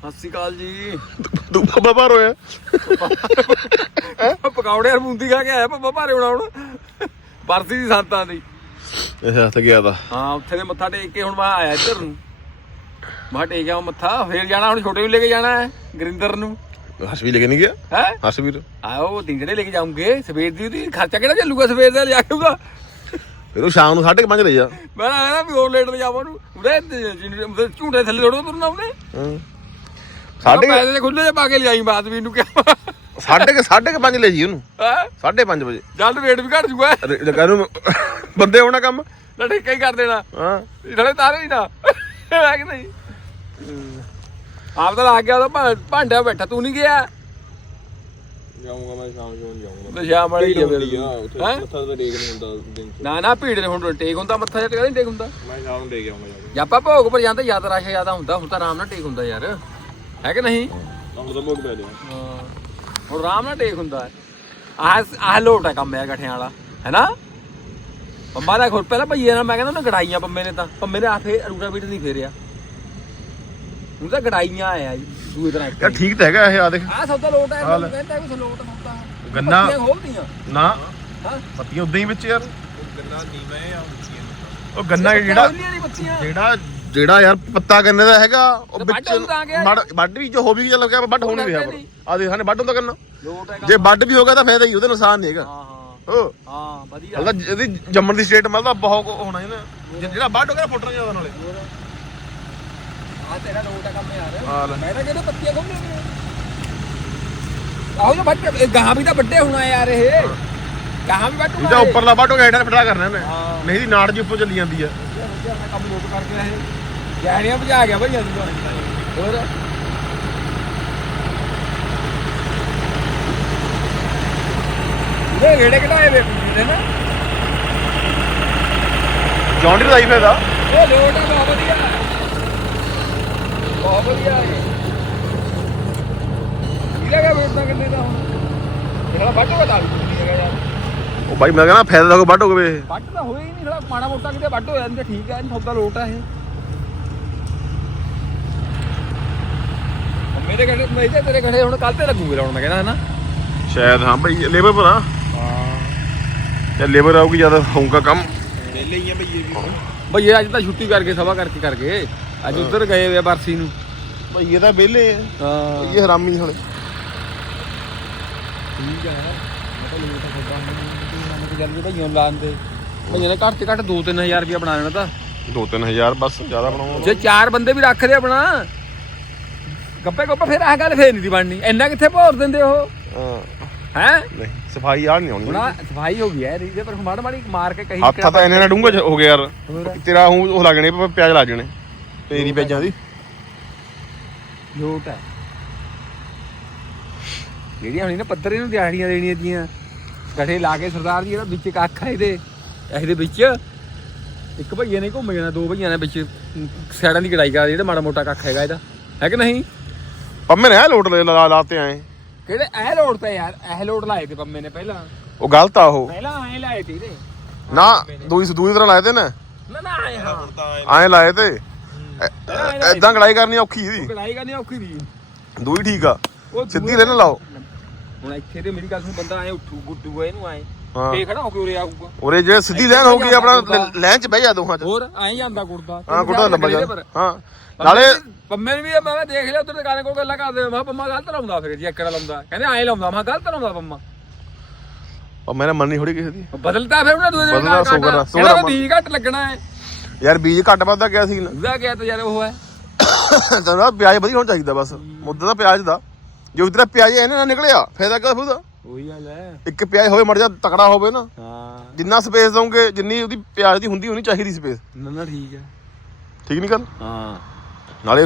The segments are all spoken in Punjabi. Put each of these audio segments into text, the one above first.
ਸਤਿ ਸ਼੍ਰੀ ਅਕਾਲ ਜੀ। ਤੂੰ ਬਾਬਾ ਬਾਹਰ ਹੋਇਆ। ਪਕੌੜੇ ਯਾਰ ਬੂੰਦੀ ਖਾ ਕੇ ਆਇਆ ਪੱਪਾ ਭਾਰੇ ਹੋਣਾ ਹੁਣ। ਬਰਸੀ ਦੀ ਸੰਤਾਂ ਦੀ। ਅੱਛਾ ਤੇ ਗਿਆ ਤਾਂ। ਹਾਂ ਉੱਥੇ ਦੇ ਮੱਥਾ ਟੇਕ ਕੇ ਹੁਣ ਮੈਂ ਆਇਆ ਇੱਧਰ ਨੂੰ। ਮੈਂ ਟੇਕ ਆਉਂ ਮੱਥਾ ਫੇਰ ਜਾਣਾ ਹੁਣ ਛੋਟੇ ਨੂੰ ਲੈ ਕੇ ਜਾਣਾ ਹੈ ਗਰਿੰਦਰ ਨੂੰ। ਹਰਸ਼ ਵੀ ਲੈ ਕੇ ਨਹੀਂ ਗਿਆ? ਹੈ? ਹਰਸ਼ ਵੀਰ? ਆਓ ਦਿੰਗੜੇ ਲੈ ਕੇ ਜਾਉਂਗੇ ਸਵੇਰ ਦੀ ਉਹਦੀ ਖਰਚਾ ਕਿਹੜਾ ਚੱਲੂਗਾ ਸਵੇਰ ਦਾ ਲਿਆ ਕੇ ਉਹਦਾ ਫਿਰ ਉਹ ਸ਼ਾਮ ਨੂੰ 5:30 ਲੈ ਜਾ। ਮੈਂ ਆਇਆ ਵੀ ਹੋਰ ਲੇਟ ਤੇ ਜਾਵਾਂ ਨੂੰ ਉਹਦੇ ਝੂਟੇ ਥੱਲੇ ਥੋੜੋ ਤੁਰਨਾ ਉਹਨੇ। ਕੁ- ਪੈਸੇ ਦੇ ਖੁੱਲੇ ਜੇ ਪਾ ਕੇ ਲਿਆਈ ਬਾਤ ਵੀ ਨੂੰ ਕਿਹਾ ਸਾਢੇ ਕੁ- ਸਾਢੇ 5 ਲੈ ਜੀ ਉਹਨੂੰ। ਹੈ? 5:30 ਵਜੇ। ਜਲਦ ਵੇਟ ਵੀ ਘਟ ਜੂਗਾ। ਜਗਾ ਨੂੰ ਬੰਦੇ ਹੋਣਾ ਕੰਮ। ਲੜੇਕਾ ਹੀ ਕਰ ਦੇਣਾ। ਹਾਂ। ਨਾਲੇ ਤਾਰੇ ਹੀ ਨਾ। ਹੈ ਕਿ ਨਹੀਂ? ਆਪ ਤਾਂ ਲੱਗ ਗਿਆ ਉਹਦਾ ਭਾਂਡਾ ਬੈਠਾ ਤੂੰ ਨਹੀਂ ਗਿਆ? ਜਾਊਂਗਾ ਮੈਂ ਸ਼ਾਮ ਨੂੰ ਜਾਊਂਗਾ ਤੇ ਸ਼ਾਮ ਵਾਲੀ ਉੱਥੇ ਹੈਂ? ਮੱਥਾ ਤਾਂ ਟੇਕ ਨਹੀਂ ਹੁੰਦਾ ਦਿਨ ਚ। ਨਾ ਨਾ ਭੀੜ ਨੇ ਹੁਣ ਟੇਕ ਹੁੰਦਾ ਮੱਥਾ ਜਿਹਾ ਨਹੀਂ ਟੇਕ ਹੁੰਦਾ। ਮੈਂ ਸ਼ਾਮ ਨੂੰ ਟੇਕ ਆਉਂਗਾ ਜਾ ਕੇ ਜੇ ਆਪਾਂ ਭੋਗ ਪਰ ਜਾਂਦੇ ਜ਼ਿਆਦਾ ਰਸ਼ ਜ਼ਿਆਦਾ ਹੁੰਦਾ ਹੁਣ ਤਾਂ ਆਰਾਮ ਨਾਲ ਟੇਕ ਹੁੰਦਾ ਯਾਰ। ਹੈ ਕਿ ਨਹੀਂ? ਭੋਗ ਪੈ ਲਿਆ ਹਾਂ। ਹੁਣ ਆਰਾਮ ਨਾਲ ਟੇਕ ਹੁੰਦਾ ਹੈ। ਆਹ ਆਹ ਲੋਟ ਹੈ ਕੰਮ ਯਾਰ ਗਠਿਆਂ ਵਾਲਾ ਹੈਨਾ ਪੰਮਾ ਦਾ ਖੁਰ ਪਹਿਲਾਂ ਭਈਏ ਨਾਲ ਮੈਂ ਕਹਿੰਦਾ ਉਹਨੇ ਗੜਾਈਆਂ ਪੰਮੇ ਨੇ ਤਾਂ ਪੰਮੇ ਨੇ ਆਖੇ ਅਰੂੜਾ ਬੀਟ ਨਹੀਂ ਫੇਰਿਆ। ਹੁਣ ਤਾਂ ਗੜਾਈਆਂ ਆਇਆ ਜੀ ਦੂਏ ਤਰ੍ਹਾਂ ਯਾਰ ਠੀਕ ਤਾਂ ਹੈਗਾ ਇਹ ਆ ਦੇਖ। ਆਹ ਸੌਦਾ ਲੋਟ ਹੈ। ਮੈਨੂੰ ਕਹਿੰਦਾ ਵੀ ਲੋਟ ਹੁੰਦਾ ਗੰਨਾ- ਪੱਤੀਆਂ ਖੋਲਦੀਆਂ ਨਾ। ਹਾਂ। ਪੱਤੀਆਂ ਉਦਾਂ ਹੀ ਵਿੱਚ ਯਾਰ। ਗੰਨਾ ਨੀਵੇਂ ਆ ਉੱਚੀਆਂ। ਉਹ ਗੰਨਾ ਜਿਹੜਾ ਨੀ ਜਿਹੜਾ ਜਿਹੜਾ ਯਾਰ ਪੱਤਾ ਗੰਨੇ ਦਾ ਹੈਗਾ ਉਹ ਤੇ ਵਿੱਚ ਹੁੰਦਾ ਆ ਗਿਆ। ਵੱਢ- ਵੱਢ ਵੀ ਜੋ ਹੋ ਵੀ ਗਿਆ ਵੱਢ ਹੋ ਨਹੀਂ। ਰਿਹਾ। ਆ ਦੇਖ ਹਨੇ ਵੱਢ ਹੁੰਦਾ ਗੰਨਾ। ਲੋਟ ਹੈਗਾ ਜੇ ਵੱਢ ਵੀ ਹੋ ਗਿਆ ਤਾਂ ਫਾਇਦਾ ਹੀ ਉਹਦੇ ਨੁਕਸਾਨ ਨਹੀਂ ਹੈਗਾ। ਹਾਂ ਹਾਂ। ਹੋ ਹਾਂ ਵਧੀਆ। ਹਲਾ ਇਹਦੀ ਜੰਮਣ ਦੀ ਸਟੇਟ ਮਤਲਬ ਬਹੁਤ ਕੁ ਹੋਣਾ ਇਹਨੇ ਜਿਹੜਾ ਵੱਢ ਹੋ ਗਿਆ ਫੁੱਟਣਾ ਜ਼ਿਆਦਾ ਨਾਲੇ। ਆ ਤੇਰਾ ਲੋਟ ਹੈ ਕੰਮ ਯਾਰ। ਲੈ। ਮੈਂ ਤਾਂ ਕਹਿੰਦਾ ਪੱਤੀਆਂ ਖੋਲੀਆਂ ਆਹੋ ਜੋ ਵੱਡੇ ਗਾਹਾਂ ਵੀ ਤਾਂ ਵੱਡੇ ਹੋਣਾ ਯਾਰ ਇਹ। ਗਾਹਾਂ ਵੀ ਵੱਡੇ ਇਹਦਾ ਉੱਪਰਲਾ ਵੱਢ ਹੋ ਗਿਆ ਹੈਡਰ ਫਟਾ ਕਰਨਾ ਇਹਨੇ। ਹਾਂ। ਨਹੀਂ ਦੀ ਨਾੜ ਜੀ ਉੱਪਰ ਚੱਲੀ ਜਾਂਦੀ ਆ। ਕੰਮ ਲੋਟ ਕਰਕੇ ਆਏ ਗਹਿਣੀਆਂ ਭਜਾ ਗਿਆ ਭਈਆ ਤੂੰ। ਹੋਰ? ਇਹ ਗੇੜੇ ਘਟਾਏ ਵੇ ਨੇ ਨਾ। ਜੌਂਡੀ ਦਾ ਹੀ ਫਾਇਦਾ ਇਹ ਲੋਟ ਹੈ ਬਹੁਤ ਵਧੀਆ। ਬਹੁਤ ਵਧੀਆ ਹੈ ਇਹ ਲਗਾ ਵੇਟ ਤਾਂ ਕਰਨੇ ਦਾ ਹੁਣ? ਇਹਦਾ ਵੱਟ ਨਹੀਂ ਹੈਗਾ ਯਾਰ। ਉਹ ਬਾਈ ਮੈਂ ਕਹਿੰਦਾ ਫਾਇਦਾ ਤਾਂ ਕੋਈ ਵੱਢ ਹੋ ਗਵੇ ਇਹ। ਵੱਟ ਤਾਂ ਹੋਇਆ ਹੀ ਨਹੀਂ ਥੋੜਾ ਮਾੜਾ ਮੋਟਾ ਕਿਤੇ ਵੱਟ ਹੋ ਜਾਂਦੇ ਠੀਕ ਹੈ ਸੌਦਾ ਲੋਟ ਹੈ ਇਹ। ਮੇਰੇ ਘੜੇ ਮੈਂ ਤੇ ਤੇਰੇ ਘੜੇ ਹੁਣ ਕੱਲ ਤੇ ਲੱਗੂਗੇ ਲਾਉਣ ਮੈਂ ਕਹਿੰਦਾ ਹੈ ਨਾ ਸ਼ਾਇਦ ਹਾਂ ਬਾਈ ਲੇਬਰ ਪਰ ਆ। ਹਾਂ। ਜਾਂ ਲੇਬਰ ਆਊਗੀ ਜ਼ਿਆਦਾ ਹੋਊਗਾ ਕੰਮ। ਵਿਹਲੇ ਹੀ ਆ ਭਈਏ ਵੀ। ਭਈਏ ਅੱਜ ਤਾਂ ਛੁੱਟੀ ਕਰਕੇ ਸਭਾ ਕਰਕੇ ਕਰ ਗਏ। ਅੱਜ ਉੱਧਰ ਗਏ ਵੇ ਆ ਬਰਸੀ ਨੂੰ। ਬਾਈ ਇਹ ਤਾਂ ਵਿਹਲੇ ਆ। ਹਾਂ। ਇਹ ਹਰਾਮੀ ਹਲੇ ਠੀਕ ਹੈ ਮੈਂ ਤਾਂ ਲੋਟ ਸੌਦਾ ਮੈਂ ਤਾਂ ਜਲਦੀ ਭਈਆਂ ਨੂੰ ਲਾਉਂਦੇ ਭਈਆਂ ਨੇ ਘੱਟ ਤੇ ਘੱਟ 2-3000 ਰੁਪਇਆ ਬਣਾ ਲੈਣਾ ਤਾਂ। 2-3000 ਬਸ ਜ਼ਿਆਦਾ ਬਣਾਉਣਾ ਜੇ ਚਾਰ ਬੰਦੇ ਵੀ ਰੱਖਦੇ ਆਪਣਾ। ਗੱਪੇ ਗੱਪੇ ਫਿਰ ਆਹ ਗੱਲ ਫੇਰ ਨਹੀਂ ਦੀ ਬਣਨੀ। ਇੰਨਾ ਕਿੱਥੇ ਭੋਰ ਦਿੰਦੇ ਉਹ? ਹਾਂ। ਹੈ? ਨਹੀਂ ਸਫ਼ਾਈ ਆ ਨਹੀਂ ਆਉਣੀ ਹੁਣ ਆਹ ਸਫ਼ਾਈ ਹੋ ਗਈ ਯਾਰ ਇਹਦੇ ਪਰ ਮਾੜਾ ਮਾੜੀ ਮਾਰ ਕੇ ਕਹੀ ਹੱਥ ਤਾਂ ਇਹਨੇ ਨਾਲ ਡੂੰਘਾ ਹੋ ਗਿਆ ਯਾਰ। ਹੋਰ। ਤੇਰਾ ਹੂੰ ਉਹ ਲੱਗਣੇ ਪ- ਪਿਆਜ਼ ਲੱਗ ਜਾਣੇ। ਤੇਰੀ ਪਿਆਜ਼ਾਂ ਦੀ। ਲੋਟ ਹੈ। ਜਿਹੜੀਆਂ ਹੁਣ ਇਹਨੇ ਪੱਤਰ ਇਹਨੂੰ ਦਿਹਾੜੀਆਂ ਦੇਣੀਆਂ ਦੀਆਂ ਗੱਠੇ ਲਾ ਕੇ ਸਰਦਾਰ ਜੀ ਇਹਦਾ ਵਿੱਚ ਇੱਕ ਅੱਖ ਹੈ ਇਹਦੇ। ਇਹਦੇ ਵਿੱਚ। ਇੱਕ ਭਈਏ ਨੇ ਘੁੰਮ ਜਾਣਾ ਦੋ ਭਈਆਂ ਨੇ ਵਿੱਚ। ਸਾਈਡਾਂ ਦੀ ਕਢਾਈ ਕਰ ਜਿਹੜਾ ਮਾੜਾ ਮੋਟਾ ਕੱਖ ਹੈਗਾ ਇਹਦਾ। ਹੈ ਕਿ ਨਹੀਂ? ਪੰਮੇ ਨੇ ਇਹ ਲੋਟ ਲੈ ਲਾਤੇ ਆਏ। ਕਿਹੜੇ? ਇਹ ਲੋੜ ਤੇ ਯਾਰ ਇਹ ਲੋੜ ਲਾਏ ਤੇ ਪੰਮੇ ਨੇ ਪਹਿਲਾਂ। ਉਹ ਗਲਤ ਆ ਉਹ। ਪਹਿਲਾਂ ਐ ਲਾਏ ਤੇ ਇਹਦੇ। ਨਾ ਦੂਈ ਦੂਈ ਤਰ੍ਹਾਂ ਲਾਏ ਤੇ ਨਾ? ਨਾ ਨਾ ਐ ਹਾਂ। ਐਂ ਲਾਏ। ਤੇ। ਐਦਾਂ ਕੜਾਈ ਕਰਨੀ ਔਖੀ ਇਹਦੀ ਕਢਾਈ ਕਰਨੀ ਔਖੀ ਦੀ ਦੂਈ ਠੀਕ ਆ। ਸਿੱਧੀ ਨਾ ਲਾਓ। ਹੁਣ ਇੱਥੇ ਤੇ ਮੇਰੀ ਗੱਲ ਸੁਣ ਬੰਦਾ ਐ ਉੱਠੂ ਗੁੱਡੂ ਇਹਨੂੰ ਐ। ਹਾਂ। ਤੇ ਖੜਾ ਹੋ ਕੇ ਉਰੇ ਆਊਗਾ। ਉਰੇ ਜੇ ਸਿੱਧੀ ਲੈਣ ਹੋਊਗੀ ਆਪਣਾ ਲੈਣ ਚ ਬਹਿ ਜਾ ਦੋਹਾਂ ਚ। ਹੋਰ ਐਂ ਜਾਂਦਾ ਗੁੜਦਾ ਹਾਂ ਗੁੱਡਾ ਲੰਬਾ ਜਾ ਹਾਂ। ਨਾਲੇ ਪੰਮੇ ਨੇ ਵੀ ਮੈਂ ਦੇਖ ਲਿਆ ਉੱਧਰ ਦੁਕਾਨੇ ਕੋਲ ਗੱਲਾਂ ਕਰਦੇ ਮੈਂ ਕਿਹਾ ਪੰਮਾ ਗਲਤ ਲਾਉਂਦਾ ਫਿਰ ਜੀ ਇੱਕੜਾ ਲਾਉਂਦਾ। ਕਹਿੰਦੇ ਐਂ ਲਾਉਂਦਾ ਮੈਂ ਕਿਹਾ ਗਲਤ ਲਾਉਂਦਾ ਪੰਮਾ। ਉਹ ਮੇਰਾ ਮਨ ਨਹੀਂ ਥੋੜੀ ਕਿਸੇ ਦੀ। ਬਦਲਦਾ ਫਿਰ ਉਹਨੇ ਦੂਜੇ ਦਿਨ ਬਦਲਦਾ, ਕਹਿੰਦਾ ਆ। ਬੀਜ ਘੱਟ ਲੱਗਣਾ ਹੈ। ਯਾਰ ਬੀਜ ਘੱਟ ਵੱਧਦਾ ਗਿਆ ਸੀ? ਨਾ ਉਹਦਾ ਗਿਆ ਤਾਂ ਯਾਰ ਉਹ ਹੈ। ਤਾਂ ਨਾ ਪਿਆਜ਼ ਵਧੀਆ ਹੋਣਾ ਚਾਹੀਦਾ ਬਸ। ਮੁੱਦਾ ਤਾਂ ਪਿਆਜ਼ ਦਾ। ਜੇ ਉਧਰ ਪਿਆਜ਼ ਇਹਨੇ ਨਾ ਨਿਕਲਿਆ ਫਾਇਦਾ ਕਿਆ ਫੂਦਾ ਉਹੀ ਗੱਲ ਹੈ। ਇੱਕ ਪਿਆਜ਼ ਹੋਵੇ ਮੜ ਜਾ ਤਕੜਾ ਹੋਵੇ ਨਾ। ਹਾਂ। ਜਿੰਨਾ ਸਪੇਸ ਦਵੋਗੇ ਜਿੰਨੀ ਉਹਦੀ ਪਿਆਜ਼ ਦੀ ਹੁੰਦੀ ਹੋਣੀ ਚਾਹੀਦੀ ਸਪੇਸ। ਨਾ ਨਾ ਠੀਕ ਹੈ। ਠੀਕ ਨਹੀਂ ਗੱਲ? ਹਾਂ। ਨਾਲੇ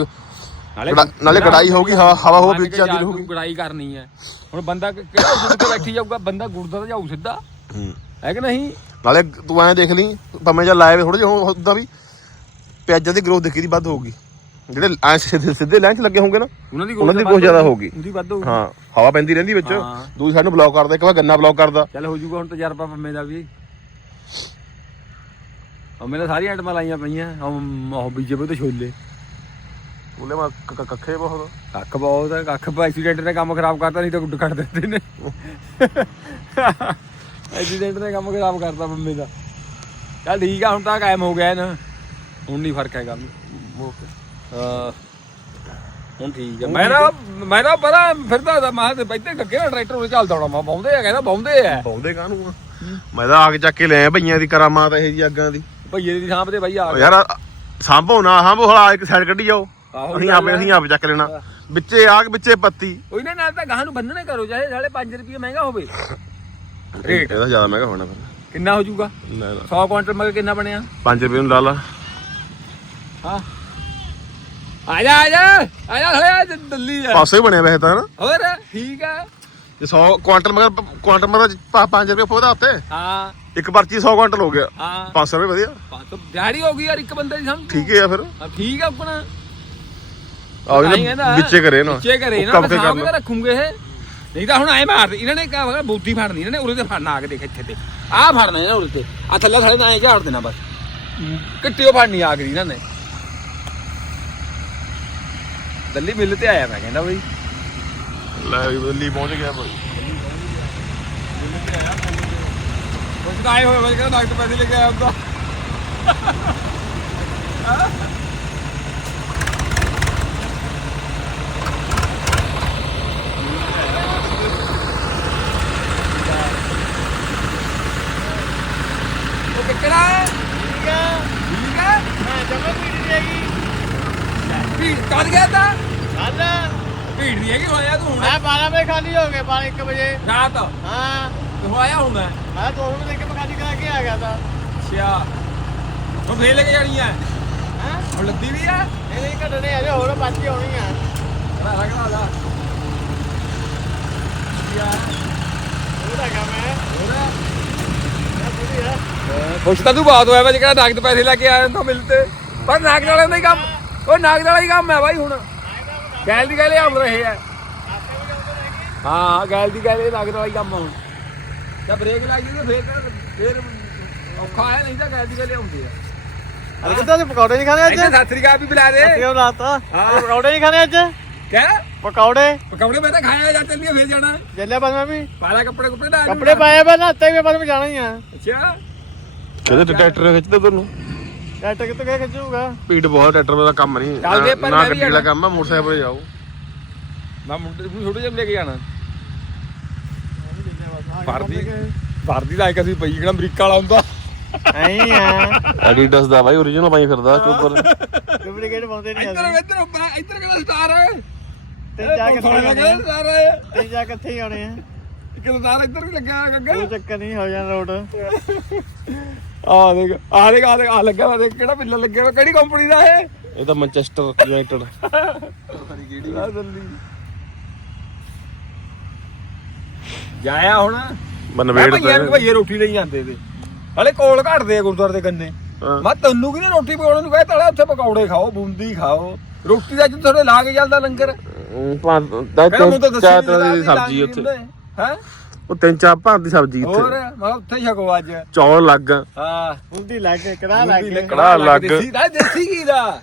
ਕੜਾ- ਨਾਲੇ ਕੜਾਈ ਹੋਊਗੀ, ਹਵਾ- ਹਵਾ ਹੋ ਵਿੱਚ ਜਾਂਦੀ ਰਹੂਗੀ। ਕੜਾਈ ਕਰਨੀ ਹੈ ਹੁਣ ਬੰਦਾ ਕਿ- ਕਿਹੜਾ ਉਸ ਤੇ ਬੈਠੀ ਜਾਊਗਾ ਬੰਦਾ ਗੁੜਦਾ ਤਾਂ ਜਾਊ ਸਿੱਧਾ ਹੈ ਕਿ ਨਹੀਂ ਨਾਲੇ ਤੂੰ ਐਂ ਦੇਖ ਲਈ ਭਾਵੇਂ ਜਾਂ ਲਾਏ ਥੋੜੇ ਜਿਹਾ ਉਦਾਂ ਵੀ ਪਿਆਜ਼ਾਂ ਦੀ ਗਰੋਥ ਦੇਖੀ ਦੀ ਵੱਧ ਹੋਊਗੀ ਜਿਹੜੇ ਐਂ ਸਿੱਧੇ ਸਿੱਧੇ ਲਾਈਨ ਚ ਲੱਗੇ ਹੋਣਗੇ ਨਾ ਉਹਨਾਂ ਦੀ ਉਹਨਾਂ ਦੀ ਬਹੁਤ ਜ਼ਿਆਦਾ ਹੋਊਗੀ। ਉਹਦੀ ਵੱਧ ਹੋਊਗੀ ਹਾਂ ਹਵਾ ਪੈਂਦੀ ਰਹਿੰਦੀ ਵਿੱਚ ਹਾਂ। ਦੂਜੀ ਸਾਈਡ ਨੂੰ ਬਲੌਕ ਕਰਦਾ ਇੱਕ ਵਾਰ ਗੰਨਾ ਬਲੌਕ ਕਰਦਾ ਚੱਲ ਹੋ ਜਾਊਗਾ ਹੁਣ ਤਜਰਬਾ ਪੰਮੇ ਦਾ ਵੀ ਉਹ ਮੇਰੇ ਸਾਰੀਆਂ ਆਈਟਮਾਂ ਲਾਈਆਂ ਪਈਆਂ ਉਹ ਉਹ ਬੀਜੇ ਪਏ ਤੇ ਛੋਲੇ ਉਹਲੇ ਮਾ ਕੱਖੇ ਬਹੁਤ। ਕੱਖ ਬਹੁਤ ਹੈ ਕੱਖ ਐਕਸੀਡੈਂਟ ਨੇ ਕੰਮ ਖਰਾਬ ਕਰਤਾ ਨਹੀਂ ਤਾਂ ਗੁੱਡ ਕੱਢ ਦਿੰਦੇ ਨੇ। ਐਕਸੀਡੈਂਟ ਨੇ ਕੰਮ ਖਰਾਬ ਕਰਤਾ ਬੰਮੇ ਦਾ। ਚੱਲ ਠੀਕ ਆ ਹੁਣ ਤਾਂ ਕਾਇਮ ਹੋ ਗਿਆ ਨਾ। ਹੁਣ ਨਹੀਂ ਫ਼ਰਕ ਹੈਗਾ। ਹੁਣ ਠੀਕ ਹੈ ਮੈਂ ਨਾ ਮੈਂ ਨਾ ਪਰਾਂ ਫਿਰਦਾ ਤਾਂ ਮੈਂ ਤੇ ਇੱਥੇ ਗੱਗੇ ਨਾਲ ਟਰੈਕਟਰ ਉਹ ਚੱਲਦਾ ਹੋਣਾ। ਮੈਂ ਬਾਉਂਦੇ ਆ ਕਹਿੰਦਾ ਬਾਉਂਦੇ ਆ। ਬਹੁਦੇ ਕਾਹਨੂੰ ਆ? ਮੈਂ ਤਾਂ ਆਗ ਚੱਕ ਕੇ ਲੈ ਭਈਆਂ ਦੀ ਕਰਾਮਾਤ ਇਹ ਜੀ ਅੱਗਾਂ ਦੀ। ਭਈਏ ਦੀ ਥਾਂ ਤੇ ਬਾਈ ਆ ਯਾਰ ਸਾਂਭੋ ਨਾ ਸਾਂਭੋ ਹਲਾ ਇੱਕ ਸਾਈਡ ਕੱਢੀ ਜਾਓ। ਆਹੋ ਅਸੀਂ ਆਪੇ ਅਸੀਂ ਆਪ ਚੱਕ ਲੈਣਾ। ਵਿੱਚੇ ਆਗ ਵਿੱਚੇ ਪੱਤੀ? ਉਹ ਇਹਨਾਂ ਨਾਲ ਤਾਂ ਗਾਹਾਂ ਨੂੰ ਬੰਨਣੇ ਕਰੋ ਚਾਹੇ ਸਾਲੇ 5 ਰੁਪਏ ਮਹਿੰਗਾ ਹੋਵੇ। ਰੇਟ। ਇਹਦਾ ਜ਼ਿਆਦਾ ਮਹਿੰਗਾ ਹੋਣਾ ਫਿਰ। ਕਿੰਨਾ ਹੋ ਜਾਊਗਾ? ਲੈ ਲਾ। 100 ਕੁਇੰਟਲ ਮਗਰ ਕਿੰਨਾ ਬਣਿਆ? 5 ਰੁਪਏ ਨੂੰ ਲਾ ਲਾ। ਹਾਂ। ਆ ਜਾ ਆ ਜਾ ਆ ਜਾ ਹਲੇ ਦਿੱਲੀ ਆ। ਪਾਸੇ ਬਣਿਆ ਵੈਸੇ ਤਾਂ ਨਾ ਹੋਰ ਠੀਕ ਆ। ਜੇ 100 ਕੁਆਂਟਲ ਮਗਰ ਕੁਆਂਟਲ ਮਗਰ 5 ਰੁਪਏ ਫੋਦਾ ਉੱਤੇ। ਹਾਂ। ਇੱਕ ਪਰਚੀ 100 ਕੁਆਂਟਲ ਹੋ ਗਿਆ। ਹਾਂ। 500 ਰੁਪਏ ਵਧੀਆ। ਬਾਤ ਦਿਹਾੜੀ ਹੋ ਗਈ ਯਾਰ ਇੱਕ ਬੰਦੇ ਦੀ ਸਮਝ ਠੀਕ ਹੈ ਫਿਰ। ਠੀਕ ਆ ਆਪਣਾ। ਹੀ ਇਹਨੇ ਵਿੱਚੇ ਕਰੇ ਨਾ। ਵਿੱਚੇ ਕਰੇ ਨਾ ਕੰਮ ਮੈਂ ਕੇ ਰੱਖੂਗੇ ਇਹ। ਨਹੀਂ ਤਾਂ ਹੁਣ ਐ ਮਾਰਦੇ ਇਹਨਾਂ ਨੇ ਕਹਾ ਬੂਤੀ ਫੜਨੀ ਇਹਨਾਂ ਨੇ ਉਰੇ ਤੇ ਫੜਨਾ ਆ ਕੇ ਦੇਖ ਇੱਥੇ ਤੇ। ਆਹ ਫੜਨਾ ਇਹਨਾਂ ਉਰੇ ਤੇ। ਆ ਥੱਲੇ ਥੱਲੇ ਤਾਂ ਐ ਝਾੜ ਦੇਣਾ ਬਸ। ਕਿੱਟਿਓ ਫੜਨੀ ਆ ਗਈ ਇਹਨਾਂ ਨੇ। ਦਿੱਲੀ ਮਿਲ ਤੇ ਆਇਆ ਮੈਂ ਕਹਿੰਦਾ ਬਈ। ਲੈ ਦਿੱਲੀ ਪਹੁੰਚ ਗਿਆ ਭਾਈ ਕੁਝ ਤਾਂ ਆਏ ਹੋਏ ਬਈ ਕਹਿੰਦਾ ਡਾਕਟਰ ਪੈਸੇ ਲੈ ਕੇ ਆਇਆ ਹੁੰਦਾ ਉਹ ਕਿਹੜਾ ਹੈ ਠੀਕ ਹੈ ਠੀਕ ਹੈ ਮੈਂ ਜਮਾ ਪੀੜੀ ਨਹੀਂ ਹੈਗੀ ਭੀੜ ਕਦ ਗਿਆ ਤਾਂ ਕੱਲ ਭੀੜ ਨਹੀਂ ਹੈਗੀ ਹੋਇਆ ਤੂੰ ਹੁਣ ਮੈਂ 12 ਵਜੇ ਹੋ 12 1 ਵਜੇ। ਰਾਤ? ਹਾਂ। ਤੂੰ ਆਇਆ ਹੁਣ ਮੈਂ? ਮੈਂ ਦੋ ਵਜੇ ਲੈ ਕੇ ਖਾਲੀ ਕਰਾ ਕੇ ਆ ਗਿਆ ਤਾਂ। ਅੱਛਾ। ਹੁਣ ਫੇਰ ਲੈ ਕੇ ਜਾਣੀ ਹੈ ਹਾਂ? ਹੁਣ ਲੱਦੀ ਵੀ ਹੈ ਇਹ ਨਹੀਂ ਘਟਣੇ ਅਜੇ ਹੋਰ ਬਾਕੀ ਆਉਣੀ ਆ। ਕਰਾ ਲਾ ਕਰਾ ਲਾ। ਉਹ ਤਾਂ ਕੰਮ ਹੈ ਹੈ ਖੁਸ਼ ਤਾਂ ਤੂੰ ਬਾਤ ਹੋਇਆ ਵਾ ਜਿਹੜਾ ਨਾਗਦ ਪੈਸੇ ਲੈ ਕੇ ਆਇਆ ਤਾਂ ਮਿਲਤੇ। ਪਰ ਨਾਗਦ ਵਾਲਿਆਂ ਦਾ ਹੀ ਕੰਮ ਉਹ ਨਾਗਦ ਵਾਲਾ ਹੀ ਕੰਮ ਹੈ ਬਾਈ ਹੁਣ। ਗੈਲ ਦੀ ਗੈਲੇ ਆਉਂਦ ਰਹੇ ਆ। ਹਾਂ ਗੈਲ ਦੀ ਗੈਲੇ ਨਾਗਦ ਵਾਲਾ ਹੀ ਕੰਮ ਹੁਣ। ਜਦ ਬ੍ਰੇਕ ਲੱਗ ਤੇ ਫੇਰ ਫੇਰ ਔਖਾ ਹੈ ਨਹੀਂ ਤਾਂ ਗੈਲ ਦੀ ਗੈਲੇ ਆਉਂਦੇ ਆ। ਅਰੇ ਕਿੱਦਾਂ ਦੇ ਪਕੌੜੇ ਨਹੀਂ ਖਾਣੇ ਅੱਜ? ਇੱਥੇ ਸਤਰੀ ਕਾ ਵੀ ਬੁਲਾ ਦੇ। ਕਿਉਂ ਲਾਤਾ ਹਾਂ। ਪਕੌੜੇ ਨਹੀਂ ਖਾਣੇ ਅੱਜ? ਕਿਆ? ਪਕੌੜੇ? ਪਕੌੜੇ ਮੈਂ ਤਾਂ ਖਾਇਆ ਜਾ ਚੱਲੀਏ ਫੇਰ ਜਾਣਾ। ਜੱਲੇ ਬਸ ਮੈਂ ਵੀ। ਪਾਲਾ ਕੱਪੜੇ ਕੁੱਪੜੇ ਦਾ ਕੱਪੜੇ ਪਾਏ ਬਸ ਨਾਤੇ ਵੀ ਬਸ ਮੈਂ ਜਾਣਾ ਹੀ ਆ। ਅੱਛਾ। ਕਿਹਦੇ ਟਰੈਕਟਰ ਖਿੱਚਦੇ ਤੁਹਾਨੂੰ ਟਰੈਕਟਰ ਕਿੱਥੇ ਗਿਆ ਖਿੱਚੂਗਾ? ਪੀੜ ਬਹੁਤ ਟਰੈਕਟਰ ਦਾ ਕੰਮ ਨਹੀਂ। ਨਾ ਗੱਡੀ ਵਾਲਾ ਜਾਣਾ। ਕੰਮ ਆ ਮੋਟਰਸਾਈਕਲ ਤੇ ਜਾਓ। ਮੈਂ ਮੁੰਡੇ ਨੂੰ ਛੋਟੇ ਜਿਹਾ ਲੈ ਕੇ ਜਾਣਾ। ਵਰਦੀ ਵਰਦੀ ਲਾਇਕ ਅਸੀਂ ਪਈ ਕਿਹੜਾ ਅਮਰੀਕਾ ਵਾਲਾ ਹੁੰਦਾ। ਐਂ ਆ। ਐਡੀਡਸ ਦਾ ਬਾਈ origignal ਪਾਈ ਫਿਰਦਾ ਚੋਪਰ ਡੁਪਲੀਕੇਟ ਪਾਉਂਦੇ ਨਹੀਂ ਇੱਧਰ ਇੱਧਰ ਉੱਪਰ- ਇੱਧਰ ਕਿਹੜਾ ਸਟਾਰ ਹੈ ਤੇ ਜਾ ਕੇ ਸਟਾਰ ਹੈ ਤੇ ਜਾ ਕਿੱਥੇ ਹੀ ਆਉਣੇ ਆ? ਇੱਕ ਸਟਾਰ ਇੱਧਰ ਵੀ ਲੱਗਿਆ ਹੋਇਆ ਕੋਈ ਗੱਗਾ ਚੱਕਰ ਨਹੀਂ ਹੋ ਜਾਣਾ ਰੋਡ ਆ ਦੇਖ ਆ ਦੇਖ ਆ ਦੇਖ ਆ ਲੱਗਾ ਵਾ ਦੇਖ ਕਿਹੜਾ ਬਿੱਲਾ ਲੱਗਿਆ ਕਿਹੜੀ ਕੰਪਨੀ ਦਾ ਇਹ? ਇਹ ਤਾਂ ਮੈਂਚੈਸਟਰ ਯੂਨਾਈਟਿਡ ਆ। ਦਿੱਲੀ ਜਾਇਆ ਹੁਣ। ਬਨਵੇੜ ਭਈਆ ਨੂੰ ਭਈਏ ਰੋਟੀ ਲਈ ਜਾਂਦੇ ਤੇ। ਹਲੇ ਕੋਲ ਘਟਦੇ ਆ ਗੁਰਦੁਆਰੇ ਦੇ ਕੰਨੇ। ਹਾਂ। ਮੈਂ ਤੈਨੂੰ ਕਿ ਰੋਟੀ ਪਕਾਉਣ? ਨੂੰ ਕਹੇ ਤੜਾ ਉੱਥੇ ਪਕੌੜੇ ਖਾਓ ਬੂੰਦੀ ਖਾਓ। ਰੋਟੀ ਦਾ ਜਿੱਥੇ ਤੁਹਾਡੇ ਲਾ ਕੇ ਚੱਲਦਾ ਲੰਗਰ। ਕਹਿੰਦਾ ਮੈਨੂੰ ਤਾਂ ਦੱਸੀ ਚਾਰ ਤਰ੍ਹਾਂ ਦੀ ਸਬਜ਼ੀ ਉੱਥੇ। ਹੈ? ਉਹ ਤਿੰਨ ਚਾਰ ਭਾਂਤ ਦੀ ਸਬਜ਼ੀ ਹੋਰ ਉੱਥੇ ਮੈਂ ਉੱਥੇ ਹੀ ਛਕੋ ਅੱਜ। ਚੌਲ ਲੱਗ। ਹਾਂ। ਬੁੱਢੀ ਲੱਗ ਕੜਾ ਲੱਗ ਕੇ। ਕੜਾਹ ਲੱਗ। ਦੇਸੀ ਦਾ ਦੇਸੀ ਕੀ ਦਾ।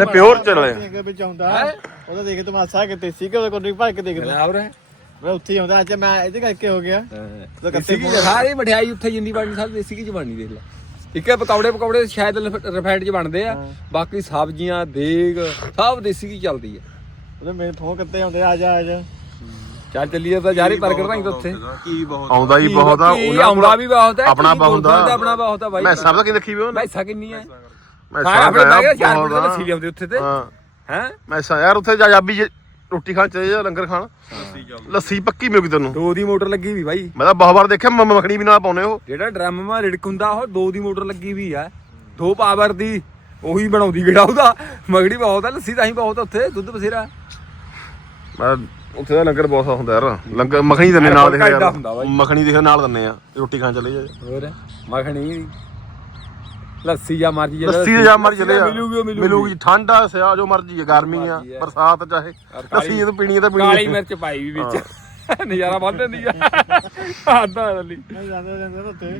ਇਹ ਪਿਓਰ ਚੱਲੇ ਅੱਗੇ ਵਿੱਚ ਆਉਂਦਾ। ਹੈਂ? ਉਹਦਾ ਦੇਖ ਤਮਾਸ਼ਾ ਕਿਤੇ ਸੀ ਕਿ ਉਹਦਾ ਕੋਈ ਹੈ। ਮੈਂ ਉੱਥੇ ਹੀ ਆਉਂਦਾ ਅੱਜ ਮੈਂ ਇਹਦੇ ਕਰਕੇ ਹੋ ਗਿਆ। ਤਾਂ ਦੇਸੀ ਕੀ ਸਾਰੀ ਮਠਿਆਈ ਉੱਥੇ ਜਿੰਨੀ ਬਣਨੀ ਸਭ ਦੇਸੀ ਕੀ ਬਣਨੀ ਦੇਖ ਲੈ। ਇੱਕ ਇਹ ਪਕੌੜੇ ਪਕੌੜੇ ਸ਼ਾਇਦ ਰਿਫਾਈਨਡ ਚ ਬਣਦੇ ਆ ਬਾਕੀ ਸਬਜ਼ੀਆਂ ਦੇਗ ਸਭ ਦੇਸੀ ਕੀ ਚੱਲਦੀ ਆ। ਉਹਦੇ ਮੇਰੇ ਫੋਨ ਕਿੱਤੇ ਆਉਂਦੇ ਆ ਜਾ ਆ ਜਾ। ਚੱਲ ਚੱਲੀਏ ਤਾਂ ਜਾਰੀ ਬਰਗਰ ਤਾਂ ਉੱਥੇ। ਕੀ ਬਹੁਤ ਆਉਂਦਾ ਹੀ ਬਹੁਤ ਆ ਆਉਂਦਾ ਵੀ ਬਹੁਤ ਹੈ ਆਪਣਾ ਬਹੁਤ ਦਾ ਆ ਆਪਣਾ ਬਹੁਤ ਆ ਬਾਈ। ਮੈਂ ਸਭ ਦਾ ਕੀ ਦੇਖੀ ਵੇ ਉਹ ਮੈਸਾ ਕਿੰਨੀ ਹੈ ਮੈਂ ਸਾਰਾ ਆਪਣੇ ਦਾ ਬੈਗ ਚਾਰ ਬਹੁਤ ਮਿੰਟ। ਲੱਸੀ ਲਿਆਉਂਦੇ ਉੱਥੇ ਤੇ। ਹਾਂ। ਹੈ? ਮੈਂ ਸਾ ਯਾਰ ਉੱਥੇ ਜਾ ਜਾਬੀ ਜੇ ਰੋਟੀ ਖਾਣ ਚਲੇ ਜਾ ਲੰਗਰ ਖਾਣ। ਲੱਸੀ ਪੱਕੀ ਮਿਲੂਗੀ ਤੈਨੂੰ। ਦੋ ਦੀ ਮੋਟਰ ਲੱਗੀ ਵੀ ਬਾਈ। ਮੈਂ ਤਾਂ ਬਹੁਤ ਵਾਰ ਦੇਖਿਆ ਮ- ਮੱਖਣੀ ਵੀ ਨਾਲ ਪਾਉਨੇ ਉਹ। ਜਿਹੜਾ ਡਰਮ ਮਾ ਰਿੜਕ ਹੁੰਦਾ ਉਹ ਦੋ ਦੀ ਮੋਟਰ ਲੱਗੀ ਵੀ ਆ। ਦੋ ਪਾਵਰ ਦੀ ਉਹੀ ਬਣਾਉਂਦੀ ਕਿਹੜਾ ਉਹਦਾ। ਮਗੜੀ ਬਹੁਤ ਆ ਲੱਸੀ ਤਾਂ ਹੀ ਬਹੁਤ ਆ ਉੱਥੇ ਦੁੱਧ ਬਥੇਰਾ। ਮੈਂ ਉੱਥੇ ਦਾ ਲੰਗਰ ਬਹੁਤ ਹੁੰਦਾ ਯਾਰ। ਲੰਗਰ ਮੱਖਣੀ ਦਿੰਨੇ ਨਾਲ ਦੇਖ ਘੰਟਾ ਯਾਰ। ਹੁੰਦਾ ਬਾਈ। ਮੱਖਣੀ ਦੇਖ ਨਾਲ ਦਿੰਨੇ ਆ ਰੋਟੀ ਖਾਣ ਚਲੇ ਜਾ। ਹੋਰ ਮੱਖਣੀ ਲੱਸੀ ਜਾਂ ਮਰਜ਼ੀ ਲੱਸੀ ਤੇ ਜਾ ਮਰ ਚਲੇ ਜਾ। ਮਿਲੂਗੀ ਉਹ ਮਿਲੂਗੀ। ਮਿਲੂਗੀ ਠੰਡ ਆ ਸਿਆ ਜੋ ਮਰਜ਼ੀ ਆ ਗਰਮੀ ਆ ਮਰਜ਼ੀ ਆ। ਬਰਸਾਤ ਚਾਹੇ। ਲੱਸੀ ਜਦੋਂ ਪੀਣੀ ਆ ਤਾਂ ਪੀਣੀ ਕਾਲੀ ਆ। ਮਿਰਚ ਪਾਈ ਵੀ ਵਿੱਚ। ਨਜ਼ਾਰਾ ਬੰਦ ਦਿੰਦੀ ਆ। ਆਦਾ ਲੱਲੀ ਮੈਂ ਜਾਂਦੇ ਜਾਂਦੇ ਨਾ ਉੱਥੇ।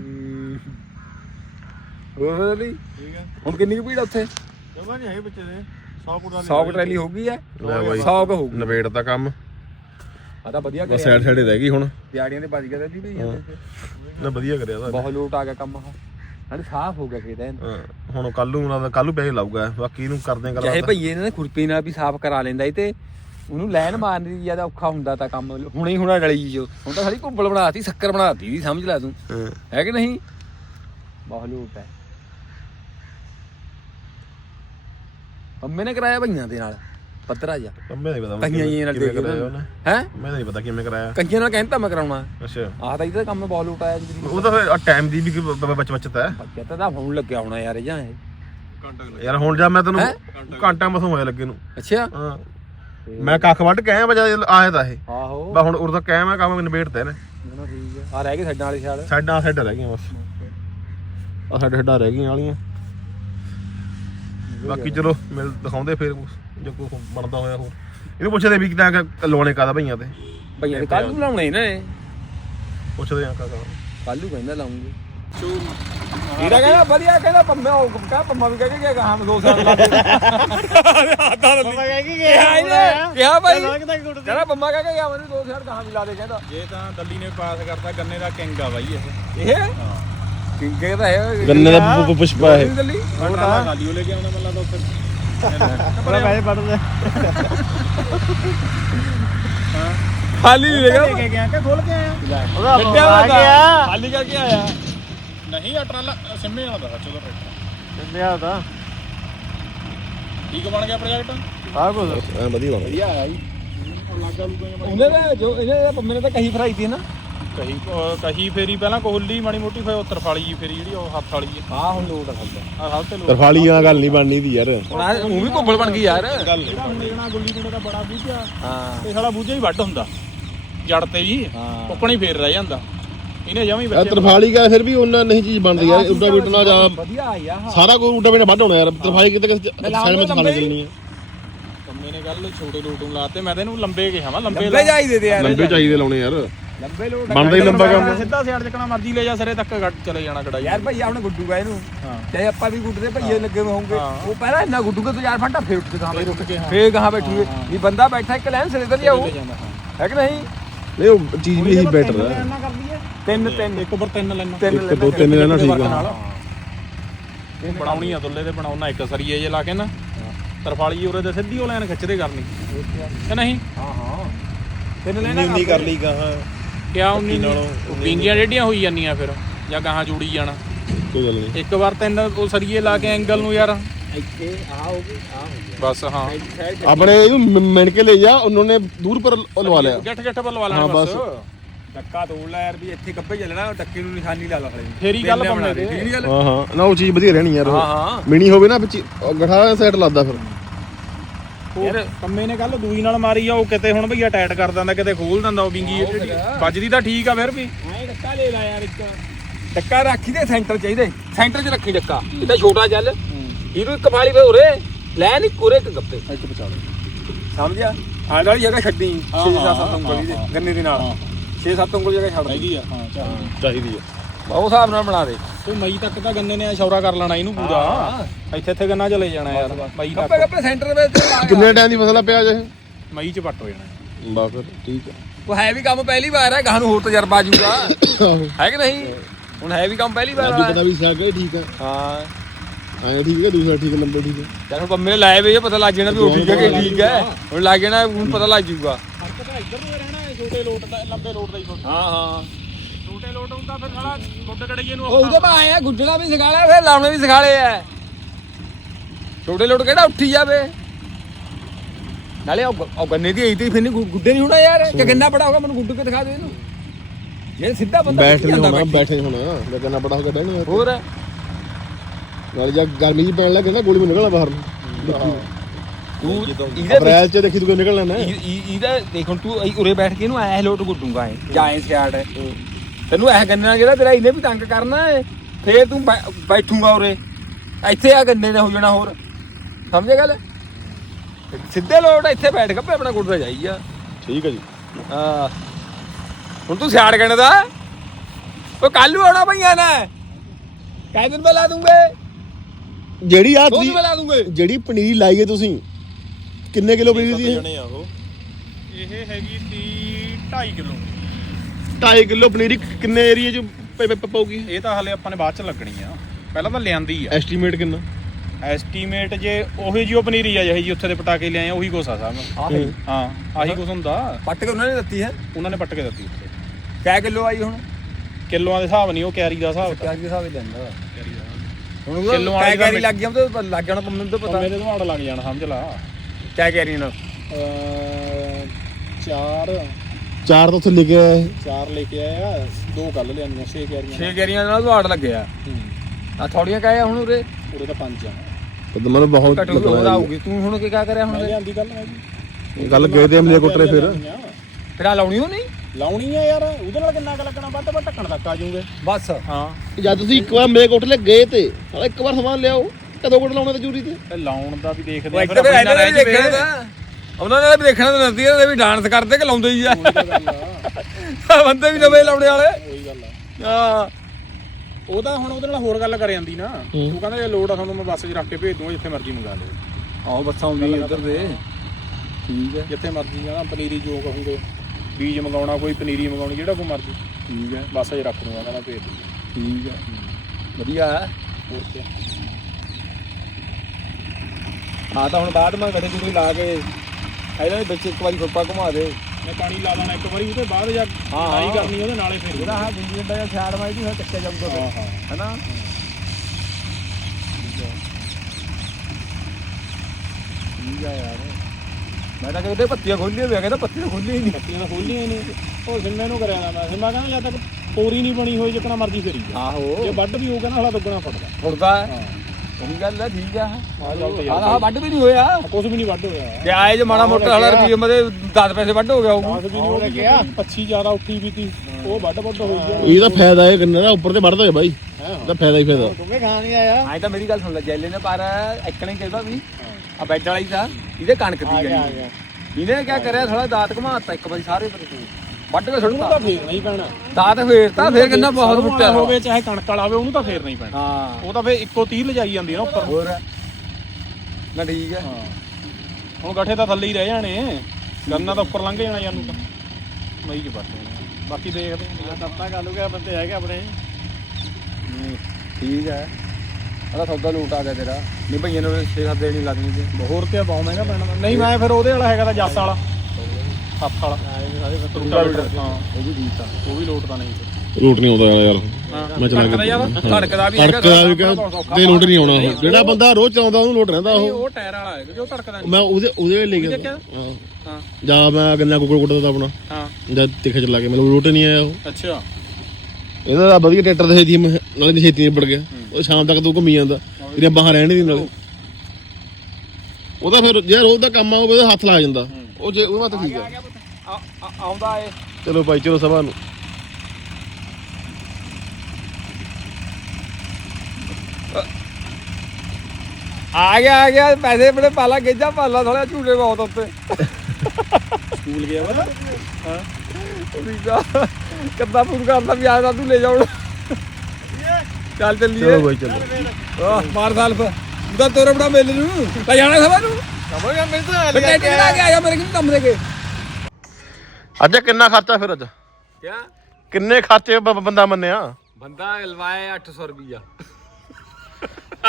ਹੋਰ ਠੀਕ ਹੈ ਹੁਣ ਕਿੰਨੀ ਕੁ ਭੀੜ ਆ ਉੱਥੇ? ਜਮਾ ਨਹੀਂ ਹੈ ਬੱਚੇ ਦੇ। 100 ਕੁੜਾ 100 ਟਰੈਲੀ ਹੋ ਗਈ ਹੈ ਲੈ ਬਾਈ 100 ਕ ਹੋਊਗੀ। ਨਵੇੜ ਦਾ ਕੰਮ। ਆ ਤਾਂ ਵਧੀਆ ਬਸ ਕਰਿਆ। ਸਾਈਡ ਸਾਈਡ ਰਹਿ ਗਈ ਹੁਣ। ਦਿਹਾੜੀਆਂ ਦੇ ਵੱਜ ਗਏ ਦੀ ਵੀ ਨਾ ਵਧੀਆ ਕਰਿਆ ਤਾਂ। ਬਹੁਤ ਲੋਟ ਆ ਗਿਆ ਕੰਮ ਆ ਨਾਲੇ ਸਾਫ਼ ਹੋ ਗਿਆ ਖੇਤ ਐਨ। ਹਾਂ, ਹੁਣ ਕੱਲ ਨੂੰ ਕੱਲ ਨੂੰ ਪੈਸੇ ਲਾਊਗਾ ਬਾਕੀ ਇਹਨੂੰ ਕਰਦੇ ਆ ਚਾਹੇ ਗੱਲ ਭਈਏ ਨੇ ਨਾ ਖੁਰਪੀ ਨਾਲ ਵੀ ਸਾਫ਼ ਕਰਾ ਲੈਂਦਾ ਤੇ ਉਹਨੂੰ ਲੈਣ ਮਾਰਨ ਦੀ ਜ਼ਿਆਦਾ ਔਖਾ ਹੁੰਦਾ ਤਾਂ ਕੰਮ। ਹੁਣੇ ਹੀ ਹੁਣਾ ਡਲੀ ਜੋ ਹੁਣ ਤਾਂ ਸਾਲੀ ਕੁੰਬਲ ਬਣਾਤੀ ਸ਼ੱਕਰ ਬਣਾਤੀ ਵੀ ਸਮਝ ਲੈ ਤੂੰ। ਹਾਂ। ਹੈ ਕਿ ਨਹੀਂ? ਬਹੁਤ ਲੋਟ ਹੈ। ਅੰਮੇ ਨੇ ਕਰਾਇਆ ਭਈਆਂ ਦੇ ਨਾਲ। ਪੱਤਰਾ ਜਾ। ਕੰਮੇ ਨਹੀਂ ਪਤਾ ਕਈਆਂ ਜੀ ਨਾਲ ਕਿਵੇਂ ਦੇ ਕਰਾਇਆ ਉਹਨੇ। ਹੈ? ਮੈਂ ਨਹੀਂ ਪਤਾ ਕਿਵੇਂ ਕਰਾਇਆ। ਕਈਆਂ ਨਾਲ ਕਹਿੰਦਾ ਮੈਂ ਕਰਾਉਣਾ। ਅੱਛਾ। ਆਹ ਤਾਂ ਇਹਦਾ ਕੰਮ ਬਹੁਤ ਲੋਟ ਆਇਆ ਜੀ ਉਹ ਤਾਂ ਫਿਰ ਟਾਈਮ ਦੀ ਵੀ ਬਚ ਬਚਤ ਹੈ। ਬੱਚਾ ਤਾਂ ਹੁਣ ਲੱਗਿਆ ਹੋਣਾ ਯਾਰ ਜਾਂ ਇਹ। ਯਾਰ ਹੁਣ ਜਾ ਮੈਂ ਤੈਨੂੰ ਹੈਂ? ਘੰਟਾ ਮਸੋਂ ਹੋਇਆ ਲੱਗੇ ਨੂੰ। ਅੱਛਾ। ਹਾਂ। ਮੈਂ ਕੱਖ ਵੱਢ ਕੇ ਆਇਆ ਬਜਾ ਆਇਆ ਤਾਂ ਇਹ। ਆਹੋ। ਬਾ ਹੁਣ ਉਰ ਤਾਂ ਕਹਿ ਮੈਂ ਕੰਮ ਨਿਬੇੜਤਾ ਇਹਨੇ ਨਾ ਠੀਕ ਹੈ ਆ ਰਹਿ ਗਏ ਸਾਡਾਂ ਵਾਲੀ ਸਾਲ ਸਾਈਡਾਂ ਸਾਈਡਾਂ ਰਹਿ ਗਈਆਂ ਬਸ। ਆ ਸਾਡੇ ਸਾਈਡਾਂ ਰਹਿ ਗਈਆਂ ਵਾਲੀਆਂ। ਬਾਕੀ ਚਲੋ ਮਿਲ ਦਿਖਾਉਂਦੇ ਫਿਰ। ਜੇ ਕੋਈ ਬਣਦਾ ਹੋਇਆ ਹੋਰ ਇਹਨੂੰ ਪੁੱਛਦੇ ਵੀ ਕਿਦਾਂ ਲਵਾਉਣੇ ਕਾਦਾ ਭਈਆਂ ਤੇ? ਭਈਆਂ ਨੇ ਕੱਲ ਨੂੰ ਲਾਉਣੇ ਨੇ। ਪੁੱਛਦੇ ਆ ਕਾਦਾ ਕੱਲ ਨੂੰ ਕਹਿੰਦਾ ਲਾਉਂਗੇ। ਇਹਦਾ ਕਹਿੰਦਾ ਵਧੀਆ ਕਹਿੰਦਾ ਪੰਮਾ ਉਹ ਕਹ ਪੰਮਾ ਵੀ ਕਹਿ ਕੇ ਗਿਆ ਕਹਾਂ ਦੋ ਸਾਲ ਲਾ ਦੇ। ਆਦਾ ਮੈਂ ਕਹਿ ਕੇ ਕਿਹਾ ਇਹਨੇ ਕਿਹਾ ਭਾਈ ਲੱਗਦਾ ਗੁੱਟ ਕਹਿੰਦਾ ਪੰਮਾ ਕਹਿ ਕੇ ਗਿਆ ਮੈਨੂੰ ਦੋ ਸਾਲ ਕਹਾਂ ਵੀ ਲਾ ਦੇ ਕਹਿੰਦਾ। ਇਹ ਤਾਂ ਦੱਲੀ ਨੇ ਪਾਸ ਕਰਤਾ ਗੰਨੇ ਦਾ ਕਿੰਗ ਆ ਬਾਈ ਇਹ। ਇਹ? ਕਿੰਗੇ ਦਾ ਹੈ। ਗੰਨੇ ਦਾ ਪੁਸ਼ਪਾ ਹੈ ਦਿੱਲੀ ਟਰਾਲਾ ਖਾਲੀ ਉਹ ਲੈ ਕੇ ਆਉਂਦਾ ਮੱਲਾ ਤਾਂ ਉੱਥੇ। ਬੜਾ ਪੈਸੇ ਪੜਦੇ ਖਾਲੀ ਨਹੀਂ ਲੈ ਲੇਗਾ ਕੇ ਗਿਆ ਕਿ ਖੋਲ ਕੇ ਆਇਆ? ਉਹਦਾ ਕੱਟਿਆ ਵਾ ਗਿਆ। ਖਾਲੀ ਕਰਕੇ ਆਇਆ। ਨਹੀਂ ਆ ਟਰਾਲਾ ਸਿੰਮੇ ਵਾਲਾ ਦਾ ਚਲੋ ਟਰੈਕਟਰ ਇੰਦਿਆ ਤਾਂ। ਠੀਕ ਬਣ ਗਿਆ ਪ੍ਰੋਜੈਕਟ? ਆ ਕੁਝ ਐ ਵਧੀਆ ਵਧੀਆ ਆਇਆ ਜੀ। ਲੱਗਾ ਲੂਗਾ ਉਹਨੇ ਤਾਂ ਜੋ ਇਹਨੇ ਨੇ ਤਾਂ ਕਹੀ ਫਰਾਈ ਤੀ ਨਾ। ਕਹੀ ਅਹ ਕਹੀ ਫੇਰੀ ਪਹਿਲਾਂ ਕੋਹਲੀ ਮਾੜੀ ਮੋਟੀ ਫਿਰ ਉਹ ਤਰਫਾਲੀ ਜੀ ਫੇਰੀ ਜਿਹੜੀ ਉਹ ਹੱਥ ਵਾਲੀ ਹੈ ਆ ਹੁਣ ਲੋਟ ਆ। ਸਭ ਤੇ ਤਰਫਾਲੀ ਆ ਗੱਲ ਨਹੀਂ ਬਣਨੀ ਦੀ ਯਾਰ। ਹੁਣ ਆਹ ਉਹ ਵੀ ਘੁੰਬਲ ਬਣ ਗਈ ਯਾਰ। ਗੱਲ ਜਿਹੜਾ ਹੁਣ ਗੁੱਲੀ ਗੁੰਡੇ ਦਾ ਬੜਾ ਬੂਝਾ ਹਾਂ। ਤੇ ਸਾਲਾ ਬੂਝਾ ਹੀ ਵੱਡ ਹੁੰਦਾ। ਜੜ ਤੇ ਵੀ ਹਾਂ। ਉੱਕਣ ਹੀ ਫੇਰ ਰਹਿ ਜਾਂਦਾ। ਇਹਨੇ ਜਮੀ ਇਹ ਬੱਚੇ ਤਰਫਾਲੀ ਕਾ ਫਿਰ ਵੀ ਉਹਨਾਂ ਨਹੀਂ ਚੀਜ਼ ਬਣਦੀ ਯਾਰ ਉੱਡਾ ਬਿਟਣਾ ਜਾ ਵਧੀਆ ਆਈ ਆ ਸਾਰਾ ਕੋਈ ਉੱਡਾ ਬਿਟਣਾ ਵੱਢ ਹੋਣਾ ਯਾਰ ਤਰਫਾਲੀ ਕਿਤੇ ਕਿਤੇ ਸਾਈਡ ਵਿੱਚ ਖਾਣੇ ਚੱਲਣੀ ਹੈ ਕੰਮੇ ਨੇ ਗੱਲ ਛੋਟੇ ਲੋਟ ਨੂੰ ਲਾਤੇ ਮੈਂ ਤਾਂ ਇਹਨੂੰ ਲੰਬੇ ਕਿਹਾ ਵਾ ਲੰਬੇ ਲੰਬੇ ਤੇ ਯਾਰ। ਲੰਬੇ ਚਾਹੀਦੇ ਲਾਉਣੇ ਯਾਰ। ਲੰਬੇ ਲੋਟ ਬਣਦਾ ਹੀ ਲੰਬਾ ਕੰਮ। ਸਿੱਧਾ ਸਿਆੜ ਚੱਕਣਾ ਮਰਜ਼ੀ ਲੈ ਜਾ ਸਰੇ ਤੱਕ ਗੱਡ ਚਲੇ ਜਾਣਾ ਕੜਾਈ ਯਾਰ ਭਾਈ ਆਪਣੇ ਗੁੱਡੂ ਗਾ ਇਹਨੂੰ। ਹਾਂ। ਚਾਹੇ ਆਪਾਂ ਵੀ ਗੁੱਡ ਦੇ ਭਈਏ ਲੱਗੇ ਹੋਏ ਹੋਣਗੇ ਹਾਂ। ਉਹ ਪਹਿਲਾਂ ਇੰਨਾ ਗੁੱਡੂਗਾ ਤੂੰ ਯਾਰ ਫੰਟਾ ਫੇਰ ਉੱਠ ਕੇ ਕਹਾਂ ਫੇਰ ਉੱਠ ਕੇ, ਹਾਂ। ਫੇਰ ਕਹਾਂ ਬੈਠੂਏ ਵੀ ਬੰਦਾ ਬੈਠਾ ਇੱਕ ਲੈਨ ਸਿਰੇ ਤੇ ਲਿਆਉ ਲੈ ਹਾਂ। ਕਿ ਨਹੀਂ? ਨਹੀਂ ਉਹ ਚੀਜ਼ ਵੀ ਇਹੀ ਬੈਟਰ ਹੈ। ਤਿੰਨ ਤਿੰਨ ਇੱਕ ਉੱਪਰ ਤਿੰਨ ਲੈਣਾ ਤਿੰਨ ਇੱਕ ਦੋ ਤਿੰਨ ਲੈਣਾ ਠੀਕ ਆ। ਇਹ ਬਣਾਉਣੀ ਆ ਤੁੱਲੇ ਤੇ ਬਣਾਉਣਾ ਇੱਕ ਸਰੀਏ ਜੇ ਲਾ ਕੇ ਨਾ। ਤਰਫਾਲੀ ਉਰੇ ਤੇ ਸਿੱਧੀ ਉਹ ਲਾਈਨ ਖਿੱਚਦੇ ਕਰਨੀ। ਕਿ ਨਹੀਂ? ਹਾਂ ਹਾਂ। ਤਿੰਨ ਲੈਣਾ ਉਨੀ ਕਰ ਲਈ ਗਾਹਾਂ। ਕਿਆ ਉਨੀ ਨਾਲੋਂ ਪਿੰਗੀਆਂ ਡੇਡੀਆਂ ਹੋਈ ਜਾਂਦੀਆਂ ਫਿਰ ਜਾਂ ਗਾਹਾਂ ਜੁੜੀ ਜਾਣਾ। ਕੋਈ ਗੱਲ ਨਹੀਂ। ਇੱਕ ਵਾਰ ਤਿੰਨ ਉਹ ਸਰੀਏ ਲਾ ਕੇ ਐਂਗਲ ਨੂੰ ਯਾਰ। ਇੱਥੇ ਆ ਹੋ ਗਈ ਆ ਹੋ ਗਈ। ਬਸ ਹਾਂ। ਆਪਣੇ ਇਹਨੂੰ ਮਿਣ ਕੇ ਲੈ ਜਾ ਉਹਨਾਂ ਨੇ ਦੂਰ ਪਰ ਉਹ ਲਵਾ ਲਿਆ। ਗੱਠ ਗੱਠ ਪਰ ਲਵਾ ਲੈਣਾ ਬਸ। ਟੱਕਾ ਤੋੜ ਲੈ ਯਾਰ ਵੀ ਇੱਥੇ ਗੱਬੇ ਚੱਲਣਾ ਟੱਕੇ ਨੂੰ ਨਿਸ਼ਾਨੀ ਲਾ ਲਾ ਖੜੇ ਫੇਰ ਗੱਲ ਤਿੰਨ ਬਣਨੇ ਬਣਾ ਦੇ, ਠੀਕ ਨੀ ਗੱਲ? ਹਾਂ ਹਾਂ। ਨਾ ਉਹ ਚੀਜ਼ ਵਧੀਆ ਰਹਿਣੀ ਯਾਰ। ਹਾਂ ਹਾਂ। ਮਿਣੀ ਹੋਵੇ ਨਾ ਵਿੱਚ ਗਠਾ ਸਾਈਡ ਲੱਗਦਾ ਫਿਰ। ਯਾਰ ਕੰਮੇ ਨੇ ਕੱਲ ਦੂਈ ਨਾਲ ਮਾਰੀ ਆ ਉਹ ਕਿਤੇ ਹੁਣ ਭਈਆ ਟਾਈਟ ਕਰ ਦਿੰਦਾ ਕਿਤੇ ਖੋਲ ਦਿੰਦਾ ਉਹ ਵਿੰਗੀ ਵੱਜਦੀ ਤਾਂ ਠੀਕ ਆ ਫਿਰ ਵੀ। ਐ ਟੱਕਾ ਲੈ ਲਾ ਯਾਰ ਇੱਕ ਟੱਕਾ ਰੱਖੀ ਦੇ ਸੈਂਟਰ ਚਾਹੀਦੇ ਸੈਂਟਰ 'ਚ ਰੱਖੀ ਟੱਕਾ ਇਹ ਤਾਂ ਛੋਟਾ ਚੱਲ ਇਹਨੂੰ ਇੱਕ ਫਾਲੀ ਫੇ ਉਰੇ। ਲੈ ਨਹੀਂ ਕੋਰੇ ਇੱਕ ਗੱਪੇ। ਇੱਕ ਬਚਾ ਸਮਝਿਆ? ਆਹ ਵਾਲੀ ਜਗ੍ਹਾ ਛੱਡੀ। 6-7 ਉਂਗਲੀ ਦੇ ਗੰਨੇ ਦੇ ਨਾਲ। 6-7 ਉਂਗਲੀ ਜਗ੍ਹਾ ਛੱਡ ਹੈਗੀ ਆ ਹਾਂ ਚਾਹੀਦੀ ਹੈ ਉਹ ਹਿਸਾਬ ਨਾਲ ਬਣਾ ਦੇ। ਤੇ ਮਈ ਤੱਕ ਤਾਂ ਗੰਨੇ ਨੇ ਸ਼ੌਰਾ ਕਰ ਲੈਣਾ ਇਹਨੂੰ ਪੂਰਾ ਇੱਥੇ ਇੱਥੇ ਗੰਨਾ ਚਲੇ ਜਾਣਾ ਯਾਰ ਮਈ ਤੱਕ। ਗੱਪੇ ਸੈਂਟਰ ਵਿੱਚ। ਕਿੰਨੇ ਟਾਈਮ ਦੀ ਫਸਲ ਆ ਪਿਆਜ ਇਹ ਮਈ ਚ ਪੱਟ ਹੋ ਜਾਣਾ। ਬਾ ਫਿਰ ਠੀਕ ਹੈ ਉਹ ਹੈ ਵੀ ਕੰਮ ਪਹਿਲੀ ਵਾਰ ਹੈ ਗਾਹ ਨੂੰ ਹੋਰ ਤਜਰਬਾ ਆ ਜਾਊਗਾ। ਆਹੋ। ਹੈ ਕਿ ਨਹੀਂ? ਹੁਣ ਹੈ ਵੀ ਕੰਮ ਪਹਿਲੀ ਵਾਰ ਹੈ ਪਤਾ ਵੀ ਸਾਗ ਹੈ ਠੀਕ ਹੈ। ਹਾਂ ਐਂ ਠੀਕ ਹੈ ਦੂਸਰਾ ਠੀਕ ਲੰਬੇ ਠੀਕ ਹੈ ਯਾਰ ਹੁਣ ਪੰਮੇ ਨੇ ਲਾਏ ਵੇ ਇਹ ਪਤਾ ਲੱਗ ਜਾਣਾ ਵੀ ਉਹ ਠੀਕ ਹੈ ਕਿ ਠੀਕ ਹੈ ਹੁਣ ਲੱਗ ਜਾਣਾ ਹੁਣ ਪਤਾ ਲੱਗ ਜਾਊਗਾ। ਫ਼ਰਕ ਤਾਂ ਇੱਧਰ ਨੂੰ ਹੀ ਰਹਿਣਾ ਹੈ ਛੋਟੇ ਲੋਟ ਦਾ ਲੰਬੇ ਲੋਟ ਦਾ ਹੀ ਫ਼ਰਕ। ਹਾਂ ਹਾਂ। ਛੋਟੇ ਲੋਟ ਹੁੰਦਾ ਫਿਰ ਸਾਲਾ ਗੁੱਡ ਕੜਈਏ ਨੂੰ ਉਹ ਉਹਦੇ ਪਾ ਆਇਆ ਗੁੱਜਣਾ ਵੀ ਸਿਖਾਲਿਆ ਫਿਰ ਲਾਉਣੇ ਵੀ ਸਿਖਾਲੇ ਆ। ਛੋਟੇ ਲੋਟ ਕਿਹੜਾ ਉੱਠੀ ਜਾਵੇ? ਨਾਲੇ ਉਹ ਉਹ ਗੰਨੇ ਦੀ ਆਈ ਤੇ ਫਿਰ ਨਹੀਂ ਗੁੱਡੇ ਨਹੀਂ ਹੋਣਾ ਯਾਰ ਕਿ ਗੰਨਾ ਬੜਾ ਹੋਗਾ ਮੈਨੂੰ ਗੁੱਡੂ ਕੇ ਦਿਖਾ ਦੇ ਇਹਨੂੰ। ਜੇ ਸਿੱਧਾ ਬੰਦਾ ਬੈਠ ਨਹੀਂ ਹੋਣਾ ਬੈਠੀ? ਹੋਣਾ ਲੱਗਣਾ ਬੜਾ ਹੋ ਗਿਆ ਡੈਣ ਹੋਰ? ਨਾਲ ਜਾ ਗਰਮੀ ਜੀ ਪੈਣ ਲੱਗੇ ਨਾ ਗੋਲੀ ਮੇ ਨਿਕਲਣਾ ਬਾਹਰ ਨੂੰ। ਤੂੰ ਇਹਦੇ ਅਪ੍ਰੈਲ ਚ ਦੇਖੀ ਤੂੰ ਨਿਕਲਣਾ ਨਾ। ਇਹ- ਇਹ- ਇਹਦਾ ਦੇਖ ਹੁਣ ਤੂੰ ਉਰੇ ਬੈਠ ਕੇ ਇਹਨੂੰ ਐ ਲੋਟ ਗੁੱਡੂਗਾ ਐ ਜਾਏ ਸਿਆੜ। ਤੈਨੂੰ ਐ ਗੰਨੇ ਨਾਲ ਜਿਹੜਾ ਤੇਰਾ ਇਹਨੇ ਵੀ ਤੰਗ ਕਰਨਾ ਹੈ ਫੇਰ ਤੂੰ ਬੈਠੂਗਾ ਉਰੇ। ਇੱਥੇ ਆ ਗੰਨੇ ਦਾ ਹੋ ਜਾਣਾ ਹੋਰ। ਸਮਝੇ ਗੱਲ? ਸਿੱਧੇ ਲੋਟ ਇੱਥੇ ਬੈਠ ਕੇ ਆਪਣਾ ਗੁੱਡਦਾ ਜਾਈ ਆ ਠੀਕ ਹੈ ਜੀ। ਹਾਂ। ਹੁਣ ਤੂੰ ਸਿਆੜ ਗਣ ਦਾ। ਉਹ ਕੱਲ ਨੂੰ ਆਉਣਾ ਭਈਆ ਨਾ। ਕਾਇ ਦਿਨ ਬਲਾ ਦੂੰਗੇ। ਜਿਹੜੀ ਆ ਤੁਸੀਂ ਬਲਾ ਦੂੰਗੇ। ਜਿਹੜੀ ਪਨੀਰੀ ਲਾਈ ਹੈ ਤੁਸੀਂ ਕਿੰਨੇ ਕਿਲੋ ਪਨੀਰੀ ਦੀ ਉਹ। ਇਹ ਹੈਗੀ ਤੀ 2.5 ਕਿਲੋ। 2.5 ਕਿਲੋ ਪਨੀਰੀ ਕਿੰਨੇ ਏਰੀਆ ਚ ਪ- ਪ- ਪਊਗੀ? ਇਹ ਤਾਂ ਹਲੇ ਆਪਾਂ ਨੇ ਬਾਅਦ ਚ ਲੱਗਣੀ ਆ। ਪਹਿਲਾਂ ਤਾਂ ਲਿਆਂਦੀ ਆ। ਐਸਟੀਮੇਟ ਕਿੰਨਾ? ਐਸਟੀਮੇਟ ਜੇ ਉਹੀ ਜਿਹੀ ਉਹ ਪਨੀਰੀ ਆ ਜਿਹੀ ਜੀ ਉੱਥੇ ਦੇ ਪਟਾਕੇ ਲਿਆਏ ਆ ਉਹੀ ਕੁਛ ਆ ਸਾਹਿਬ ਆਹ ਹੈ। ਹਾਂ ਆਹੀ ਕੁਛ ਹੁੰਦਾ। ਪੱਟ ਕੇ ਉਹਨਾਂ ਨੇ ਦਿੱਤੀ ਹੈ? ਉਹਨਾਂ ਨੇ ਪੱਟ ਕੇ ਦਿੱਤੀ। ਉੱਥੇ ਕਿਆ ਕਿਲੋ ਆਈ ਹੁਣ? ਕਿਲੋਆਂ ਦੇ ਹਿਸਾਬ ਨਹੀਂ ਉਹ ਕੈਰੀ ਦਾ ਹਿਸਾਬ ਕਿਆ ਕੀ ਹਿਸਾਬ ਹੀ ਲੈਂਦਾ। ਕੈਰੀ ਦਾ ਹੁਣ ਕਿੱਲੋ ਦਾ ਕੈਰੀ ਲੱਗ ਗਿਆ ਤਾਂ ਲੱਗ ਜਾਣਾ ਪੰਮੇ ਨੂੰ ਤਾਂ ਪਤਾ। ਮੇਰੇ ਦਵਾੜ ਲੱਗ ਜਾਣਾ ਸਮਝ ਲਾ। ਕਿਆ ਕੈਰੀ ਨਾਲ? ਅ ਚਾਰ। ਚਾਰ ਤਾਂ ਉੱਥੇ ਲਿਖਿਆ ਹੈ ਚਾਰ ਲੈ ਕੇ ਆਇਆ ਦੋ ਕੱਲ ਲਿਆਂਦੀਆਂ ਛੇ ਕੈਰੀਆਂ 6 ਕੈਰੀਆਂ ਨਾਲ ਦਵਾੜ ਲੱਗਿਆ। ਹੂੰ। ਆ ਥੋੜੀਆਂ ਕਾਇਆ ਹੁਣ ਉਰੇ? ਉਰੇ ਤਾਂ ਪੰਜ ਆ। ਤਾਂ ਮੈਨੂੰ ਬਹੁਤ ਘਟੂ ਹੋਰ ਆਊਗੀ। ਤੂੰ ਹੁਣ ਕੀ ਕਾ ਕਰਿਆ ਮੈਂ ਹੁਣ ਲਿਆਂਦੀ ਕੱਲ ਹੈਗੀ ਗੱਲ ਗਏ ਤੇ ਅਮਲੇ ਕੋਟਰੇ ਫਿਰ। ਫਿਰ ਆ ਲਾਉਣੀ ਹੋ ਨਹੀਂ? ਲਾਉਣੀ ਆ ਯਾਰ ਉਹਦੇ ਨਾਲ ਕਿੰਨਾ ਕੁ ਲੱਗਣਾ? ਵੱਧ ਵੱਧ ਢੱਕਣ ਤੱਕ ਆ ਜਾਊਗੇ। ਬਸ। ਹਾਂ। ਜਦ ਤੁਸੀਂ ਇੱਕ ਵਾਰ ਮੇਰੇ ਕੋਟਲੇ ਗਏ ਤੇ ਸਾਲਾ ਇੱਕ ਵਾਰ ਸਮਾਨ ਲਿਆਓ। ਕਦੋਂ ਕੋਟ ਲਾਉਣਾ ਤੇ ਜੂਰੀ ਤੇ ਲਾਉਣ ਦਾ ਵੀ ਦੇਖਦੇ ਉਹ ਆ ਇੱਕ ਤਾਂ ਇਹਨਾਂ ਵੀ। ਦੇਖਣਾ ਤਾਂ। ਉਹਨਾਂ ਨੇ ਵੀ ਦੇਖਣਾ ਤਾਂ ਨਦੀ ਨੇ ਵੀ ਡਾਂਸ ਕਰਦੇ ਕਿ ਲਾਉਂਦੇ ਹੀ ਆ। ਆ। ਬੰਦੇ ਵੀ ਨਵੇਂ ਲਾਉਣੇ ਵਾਲੇ। ਉਹੀ ਗੱਲ ਆ। ਹਾਂ ਉਹ ਤਾਂ ਹੁਣ ਉਹਦੇ ਨਾਲ ਹੋਰ ਗੱਲ ਕਰ ਜਾਂਦੀ ਨਾ। ਤੂੰ ਕਹਿੰਦਾ ਜੇ ਲੋੜ ਆ ਤੁਹਾਨੂੰ ਮੈਂ ਬੱਸ 'ਚ ਰੱਖ ਕੇ ਭੇਜ ਦੂੰਗਾ ਜਿੱਥੇ ਮਰਜ਼ੀ ਮੰਗਾ ਲਿਓ। ਆਹੋ ਬੱਸਾਂ ਆਉਂਦੀਆਂ ਇੱਧਰ ਦੇ। ਠੀਕ ਹੈ। ਜਿੱਥੇ ਮਰਜ਼ੀ ਕਹਿੰਦਾ ਪਨੀਰੀ ਜੋ ਕਹੋਗੇ। ਬੀਜ ਮੰਗਾਉਣਾ ਕੋਈ ਪਨੀਰੀ ਮੰਗਾਉਣੀ ਜਿਹੜਾ ਕੋਈ ਮਰਜ਼ੀ। ਠੀਕ ਹੈ। ਬੱਸ 'ਚ ਰੱਖ ਦੂੰਗਾ ਕਹਿੰਦਾ ਭੇਜ ਦੂੰਗਾ। ਠੀਕ ਹੈ। ਵਧੀਆ। ਹੈ ਹੋਰ ਕੀ? ਹਾਂ ਤਾਂ ਹੁਣ ਬਾਅਦ ਮੈਂ ਗੱਡੀ ਗੁੱਡੀ ਲਾ ਕੇ। ਇਹਨਾਂ ਦੇ ਵਿੱਚ ਇੱਕ ਵਾਰੀ ਖੁੱਪਾ ਘੁਮਾ ਦੇ। ਮੈਂ ਪਾਣੀ ਲਾ ਦੇਣਾ ਇੱਕ ਵਾਰੀ ਉਹਦੇ ਬਾਅਦ ਜਾ ਹਾਂ। ਕਰਨੀ ਉਹਦੇ ਨਾਲੇ ਫਿਰ। ਜਿਹੜਾ ਹਾਂ ਬਿਜਲੀ ਦਾ ਜਾਂ ਛਾੜ ਮਾਈ ਦੀ ਫਿਰ ਚੱਕਿਆ ਜਾਊਗਾ ਹਾਂ ਫਿਰ ਹਾਂ ਹੈਨਾ? ਠੀਕ ਆ ਯਾਰ। ਮੈਂ ਤਾਂ ਕਹਿੰਦੇ ਪੱਤੀਆਂ ਖੋਲੀਆਂ ਹੋਈਆਂ ਕਹਿੰਦਾ ਪੱਤੀਆਂ ਖੋਲੀਆਂ ਹੀ ਨਹੀਂ। ਪੱਤੀਆਂ ਤਾਂ ਖੋਲੀਆਂ ਹੀ ਨਹੀਂ। ਉਹ ਸਿੰਮੇ ਨੂੰ ਕਰਿਆ ਮੈਂ ਸਿੰਮਾ ਕਹਿੰਦਾ ਜਦ ਤੱਕ ਪੂਰੀ ਨਹੀਂ ਬਣੀ ਹੋਈ ਜਿੱਕਣਾ ਮਰਜ਼ੀ ਫੇਰੀ ਆਹੋ। ਜੇ ਵੱਢ ਵੀ ਹੋਊਗਾ ਨਾ ਹਲਾ ਦੁੱਗਣਾ ਪੜਦਾ ਫੁਰਦਾ ਹਾਂ। ਉਹੀ ਗੱਲ ਹੈ ਠੀਕ ਆ। ਆ ਆਹ ਵੱਢ ਵੀ ਨਹੀਂ ਹੋਇਆ। ਕੁਝ ਵੀ ਨਹੀਂ ਵੱਢ ਹੋਇਆ। ਤੇ ਆਏ ਜੇ ਮਾੜਾ ਮੋਟਾ ਹਲਾ ਰੁਪਏ ਮਦੇ 10 ਪੈਸੇ ਵੱਢ ਹੋ ਗਿਆ ਹੋਊ 10 ਵੀ ਨਹੀਂ ਉਹ ਗਿਆ 25 ਜ਼ਿਆਦਾ ਉੱਠੀ ਵੀ ਤੀ। ਉਹ ਵੱਢ ਵੱਢ ਹੋਈ ਗਿਆ ਇਹਦਾ ਫਾਇਦਾ ਹੈ ਗੰਨੇ ਦਾ ਉੱਪਰ ਤੇ ਵੱਢਦਾ ਹੈ ਬਾਈ। ਹੈ। ਇਹਦਾ ਫਾਇਦਾ ਹੀ ਫਾਇਦਾ। ਤੁਮੇ ਖਾਣ ਨਹੀਂ ਆਇਆ। ਆਏ ਤਾਂ ਮੇਰੀ ਗੱਲ ਸੁਣ ਲੈ ਜੈਲੇ ਨੇ ਪਰ ਇੱਕਣੇ ਕਹਿੰਦਾ ਵੀ ਆ ਬੈੱਡ ਵਾਲਾ ਹੀ ਤਾਂ ਇਹਦੇ ਕਣਕ ਦੀ ਆ ਆ ਗਈ ਇਹਨੇ ਕੀ ਕਰਿਆ ਥੋੜਾ ਦਾਤ ਘਮਾਤਾ ਇੱਕ ਵਾਰੀ ਸਾਰੇ ਪਰ ਵੱਢ ਕੇ ਉਹਨੂੰ ਤਾਂ ਫੇਰ ਨਹੀਂ ਪੈਣਾ। ਦਾਤ ਫੇਰਤਾ ਫੇਰ ਕਿੰਨਾ ਬਹੁਤ ਸਰੋਂ ਮੁੱਟਿਆ ਵਾਲਾ ਹੋਵੇ ਚਾਹੇ ਕਣਕ ਵਾਲਾ ਹੋਵੇ ਉਹਨੂੰ ਤਾਂ ਫੇਰ ਨਹੀਂ ਪੈਣਾ। ਹਾਂ। ਉਹ ਤਾਂ ਫੇਰ ਇੱਕੋ 30 ਲਿਜਾਈ ਜਾਂਦੀ ਨਾ ਉੱਪਰ। ਹੋਰ? ਨਾ ਠੀਕ ਹੈ ਹਾਂ। ਹੁਣ ਗੱਠੇ ਤਾਂ ਥੱਲੇ ਹੀ ਰਹਿ ਜਾਣੇ। ਗੰਨਾ ਤਾਂ ਉੱਪਰ ਲੰਘ ਜਾਣਾ ਜਾਨੂੰ ਤਾਂ। ਮਈ ਚ ਬਸ ਬਾਕੀ ਦੇਖਦੇ ਹਾਂ। ਤਬ ਤੱਕ ਆਲੂ ਕੇ ਬੰਦੇ ਹੈਗੇ ਆਪਣੇ। ਠੀਕ ਹੈ ਅਦਾ ਸੌਦਾ ਲੂਟ ਆ ਗਿਆ ਤੇਰਾ। ਨਹੀਂ ਭਈਏ ਨੂੰ 6-7 ਦੇਣੀ ਲੱਗਣੀ ਤੇ ਹੋਰ ਤੇ ਬਹੁਤ ਮਹਿੰਗਾ ਪੈਣਾ। ਨਹੀਂ ਮੈਂ ਫਿਰ ਉਹਦੇ ਵਾਲਾ ਹੈਗਾ ਤਾਂ ਜੱਸ ਵਾਲਾ। ਸੱਤ ਵਾਲਾ। ਰੂਟਾਵੀਟਰ ਹਾਂ। ਉਹ ਵੀ ਠੀਕ ਆ। ਉਹ ਵੀ ਲੋਟਦਾ ਨਹੀਂ। ਰੂਟ ਨਹੀਂ ਆਉਂਦਾ ਯਾਰ। ਮੈਂ ਚਲਾ ਕਣਕ ਦਾ ਯਾਰ ਕਣਕ ਦਾ ਵੀ ਹੈਗਾ ਕਣਕ ਦਾ ਵੀ ਤੇ ਲੋਟ ਨਹੀਂ ਆਉਣਾ। ਉਹ ਜਿਹੜਾ ਬੰਦਾ ਰੋਜ਼ ਚਲਾਉਂਦਾ ਉਹਨੂੰ ਲੋਟ ਰਹਿੰਦਾ ਉਹ। ਉਹ ਟਾਇਰ ਵਾਲਾ ਹੈ ਕਿਉਂਕਿ ਉਹ ਧੜਕਦਾ ਨਹੀਂ। ਮੈਂ ਉਹਦੇ ਉਹਦੇ ਲਈ ਗਿਆ? ਹਾਂ। ਹਾਂ। ਜਾ ਮੈਂ ਗੰਨਾ ਕੁੱਕੜ ਕੁੱਟਦਾ ਤਾ ਆਪਣਾ। ਹਾਂ। ਜਦ ਤਿੱਖੇ ਚਲਾ ਕੇ ਮੈਨੂੰ ਰੋਟ ਨਹੀਂ ਆਇਆ ਉਹ। ਅੱਛਾ। ਇਹਦਾ ਤਾਂ ਵਧੀਆ ਟਰੈਕਟਰ ਦੇ ਮੈਂ- ਨਾਲੇ ਦੀ ਛੇਤੀ ਨਿਬੜ ਗਿਆ। ਉਹ ਸ਼ਾਮ ਤੱਕ ਤੂੰ ਘੁੰਮੀ ਜਾਂਦਾ। ਇਹਦੀਆਂ ਬਾਹਾਂ ਰਹਿਣ ਨਹੀਂ ਨਾਲੇ ਉਹਦਾ ਫਿਰ ਜੇ ਰੋਜ਼ ਦਾ ਕੰਮ ਆ ਉਹ ਉਹਦੇ ਹੱਥ ਲਾ ਜਾਂਦਾ। ਉਹ ਜੇ ਉਹ ਤਾਂ ਠੀਕ ਗਿਆ ਆ- ਆਉਂਦਾ ਏ। ਚਲੋ ਭਾਈ ਚਲੋ ਸਭਾ ਨੂੰ। ਆ ਗਿਆ ਆ ਗਿਆ ਪੈਸੇ ਬੜੇ ਪਾਲਾ ਗੇਜਾ ਪਾਲਾ ਥੋੜਾ ਝੂਟੇ ਬਹੁਤ ਉੱਤੇ। ਸਕੂਲ ਗਿਆ ਵਾ ਹਾਂ। ਵੀਜ਼ਾ ਕੱਦਾ ਫੋਨ ਕਰਦਾ ਵੀ ਆ ਤੂੰ ਲੈ ਜਾਉਣ ਚੱਲ ਚੱਲੀਏ। ਚਲੋ ਭਾਈ ਚਲੋ। ਆਹ ਮਾਰ ਸਾਲਫ। ਉਹਦਾ ਤੋਰਾ ਬੜਾ ਮੇਲੇ ਨੂੰ ਲੈ ਜਾਣਾ ਸਭਾ ਨੂੰ। ਸਮਝ ਗਿਆ ਮੈਨੂੰ ਤਾਂ ਕੇ ਆਇਆ। ਮੇਰੇ ਕਿੰਨੇ ਕੰਮ ਦੇ ਕੇ। ਅੱਜ ਕਿੰਨਾ ਖਰਚਾ ਫਿਰ ਅੱਜ? ਕਿਆ? ਕਿੰਨੇ ਖਰਚੇ ਬ- ਬੰਦਾ ਮੰਨਿਆ? ਬੰਦਾ ਲਵਾਏ 800 ਰੁਪਿਆ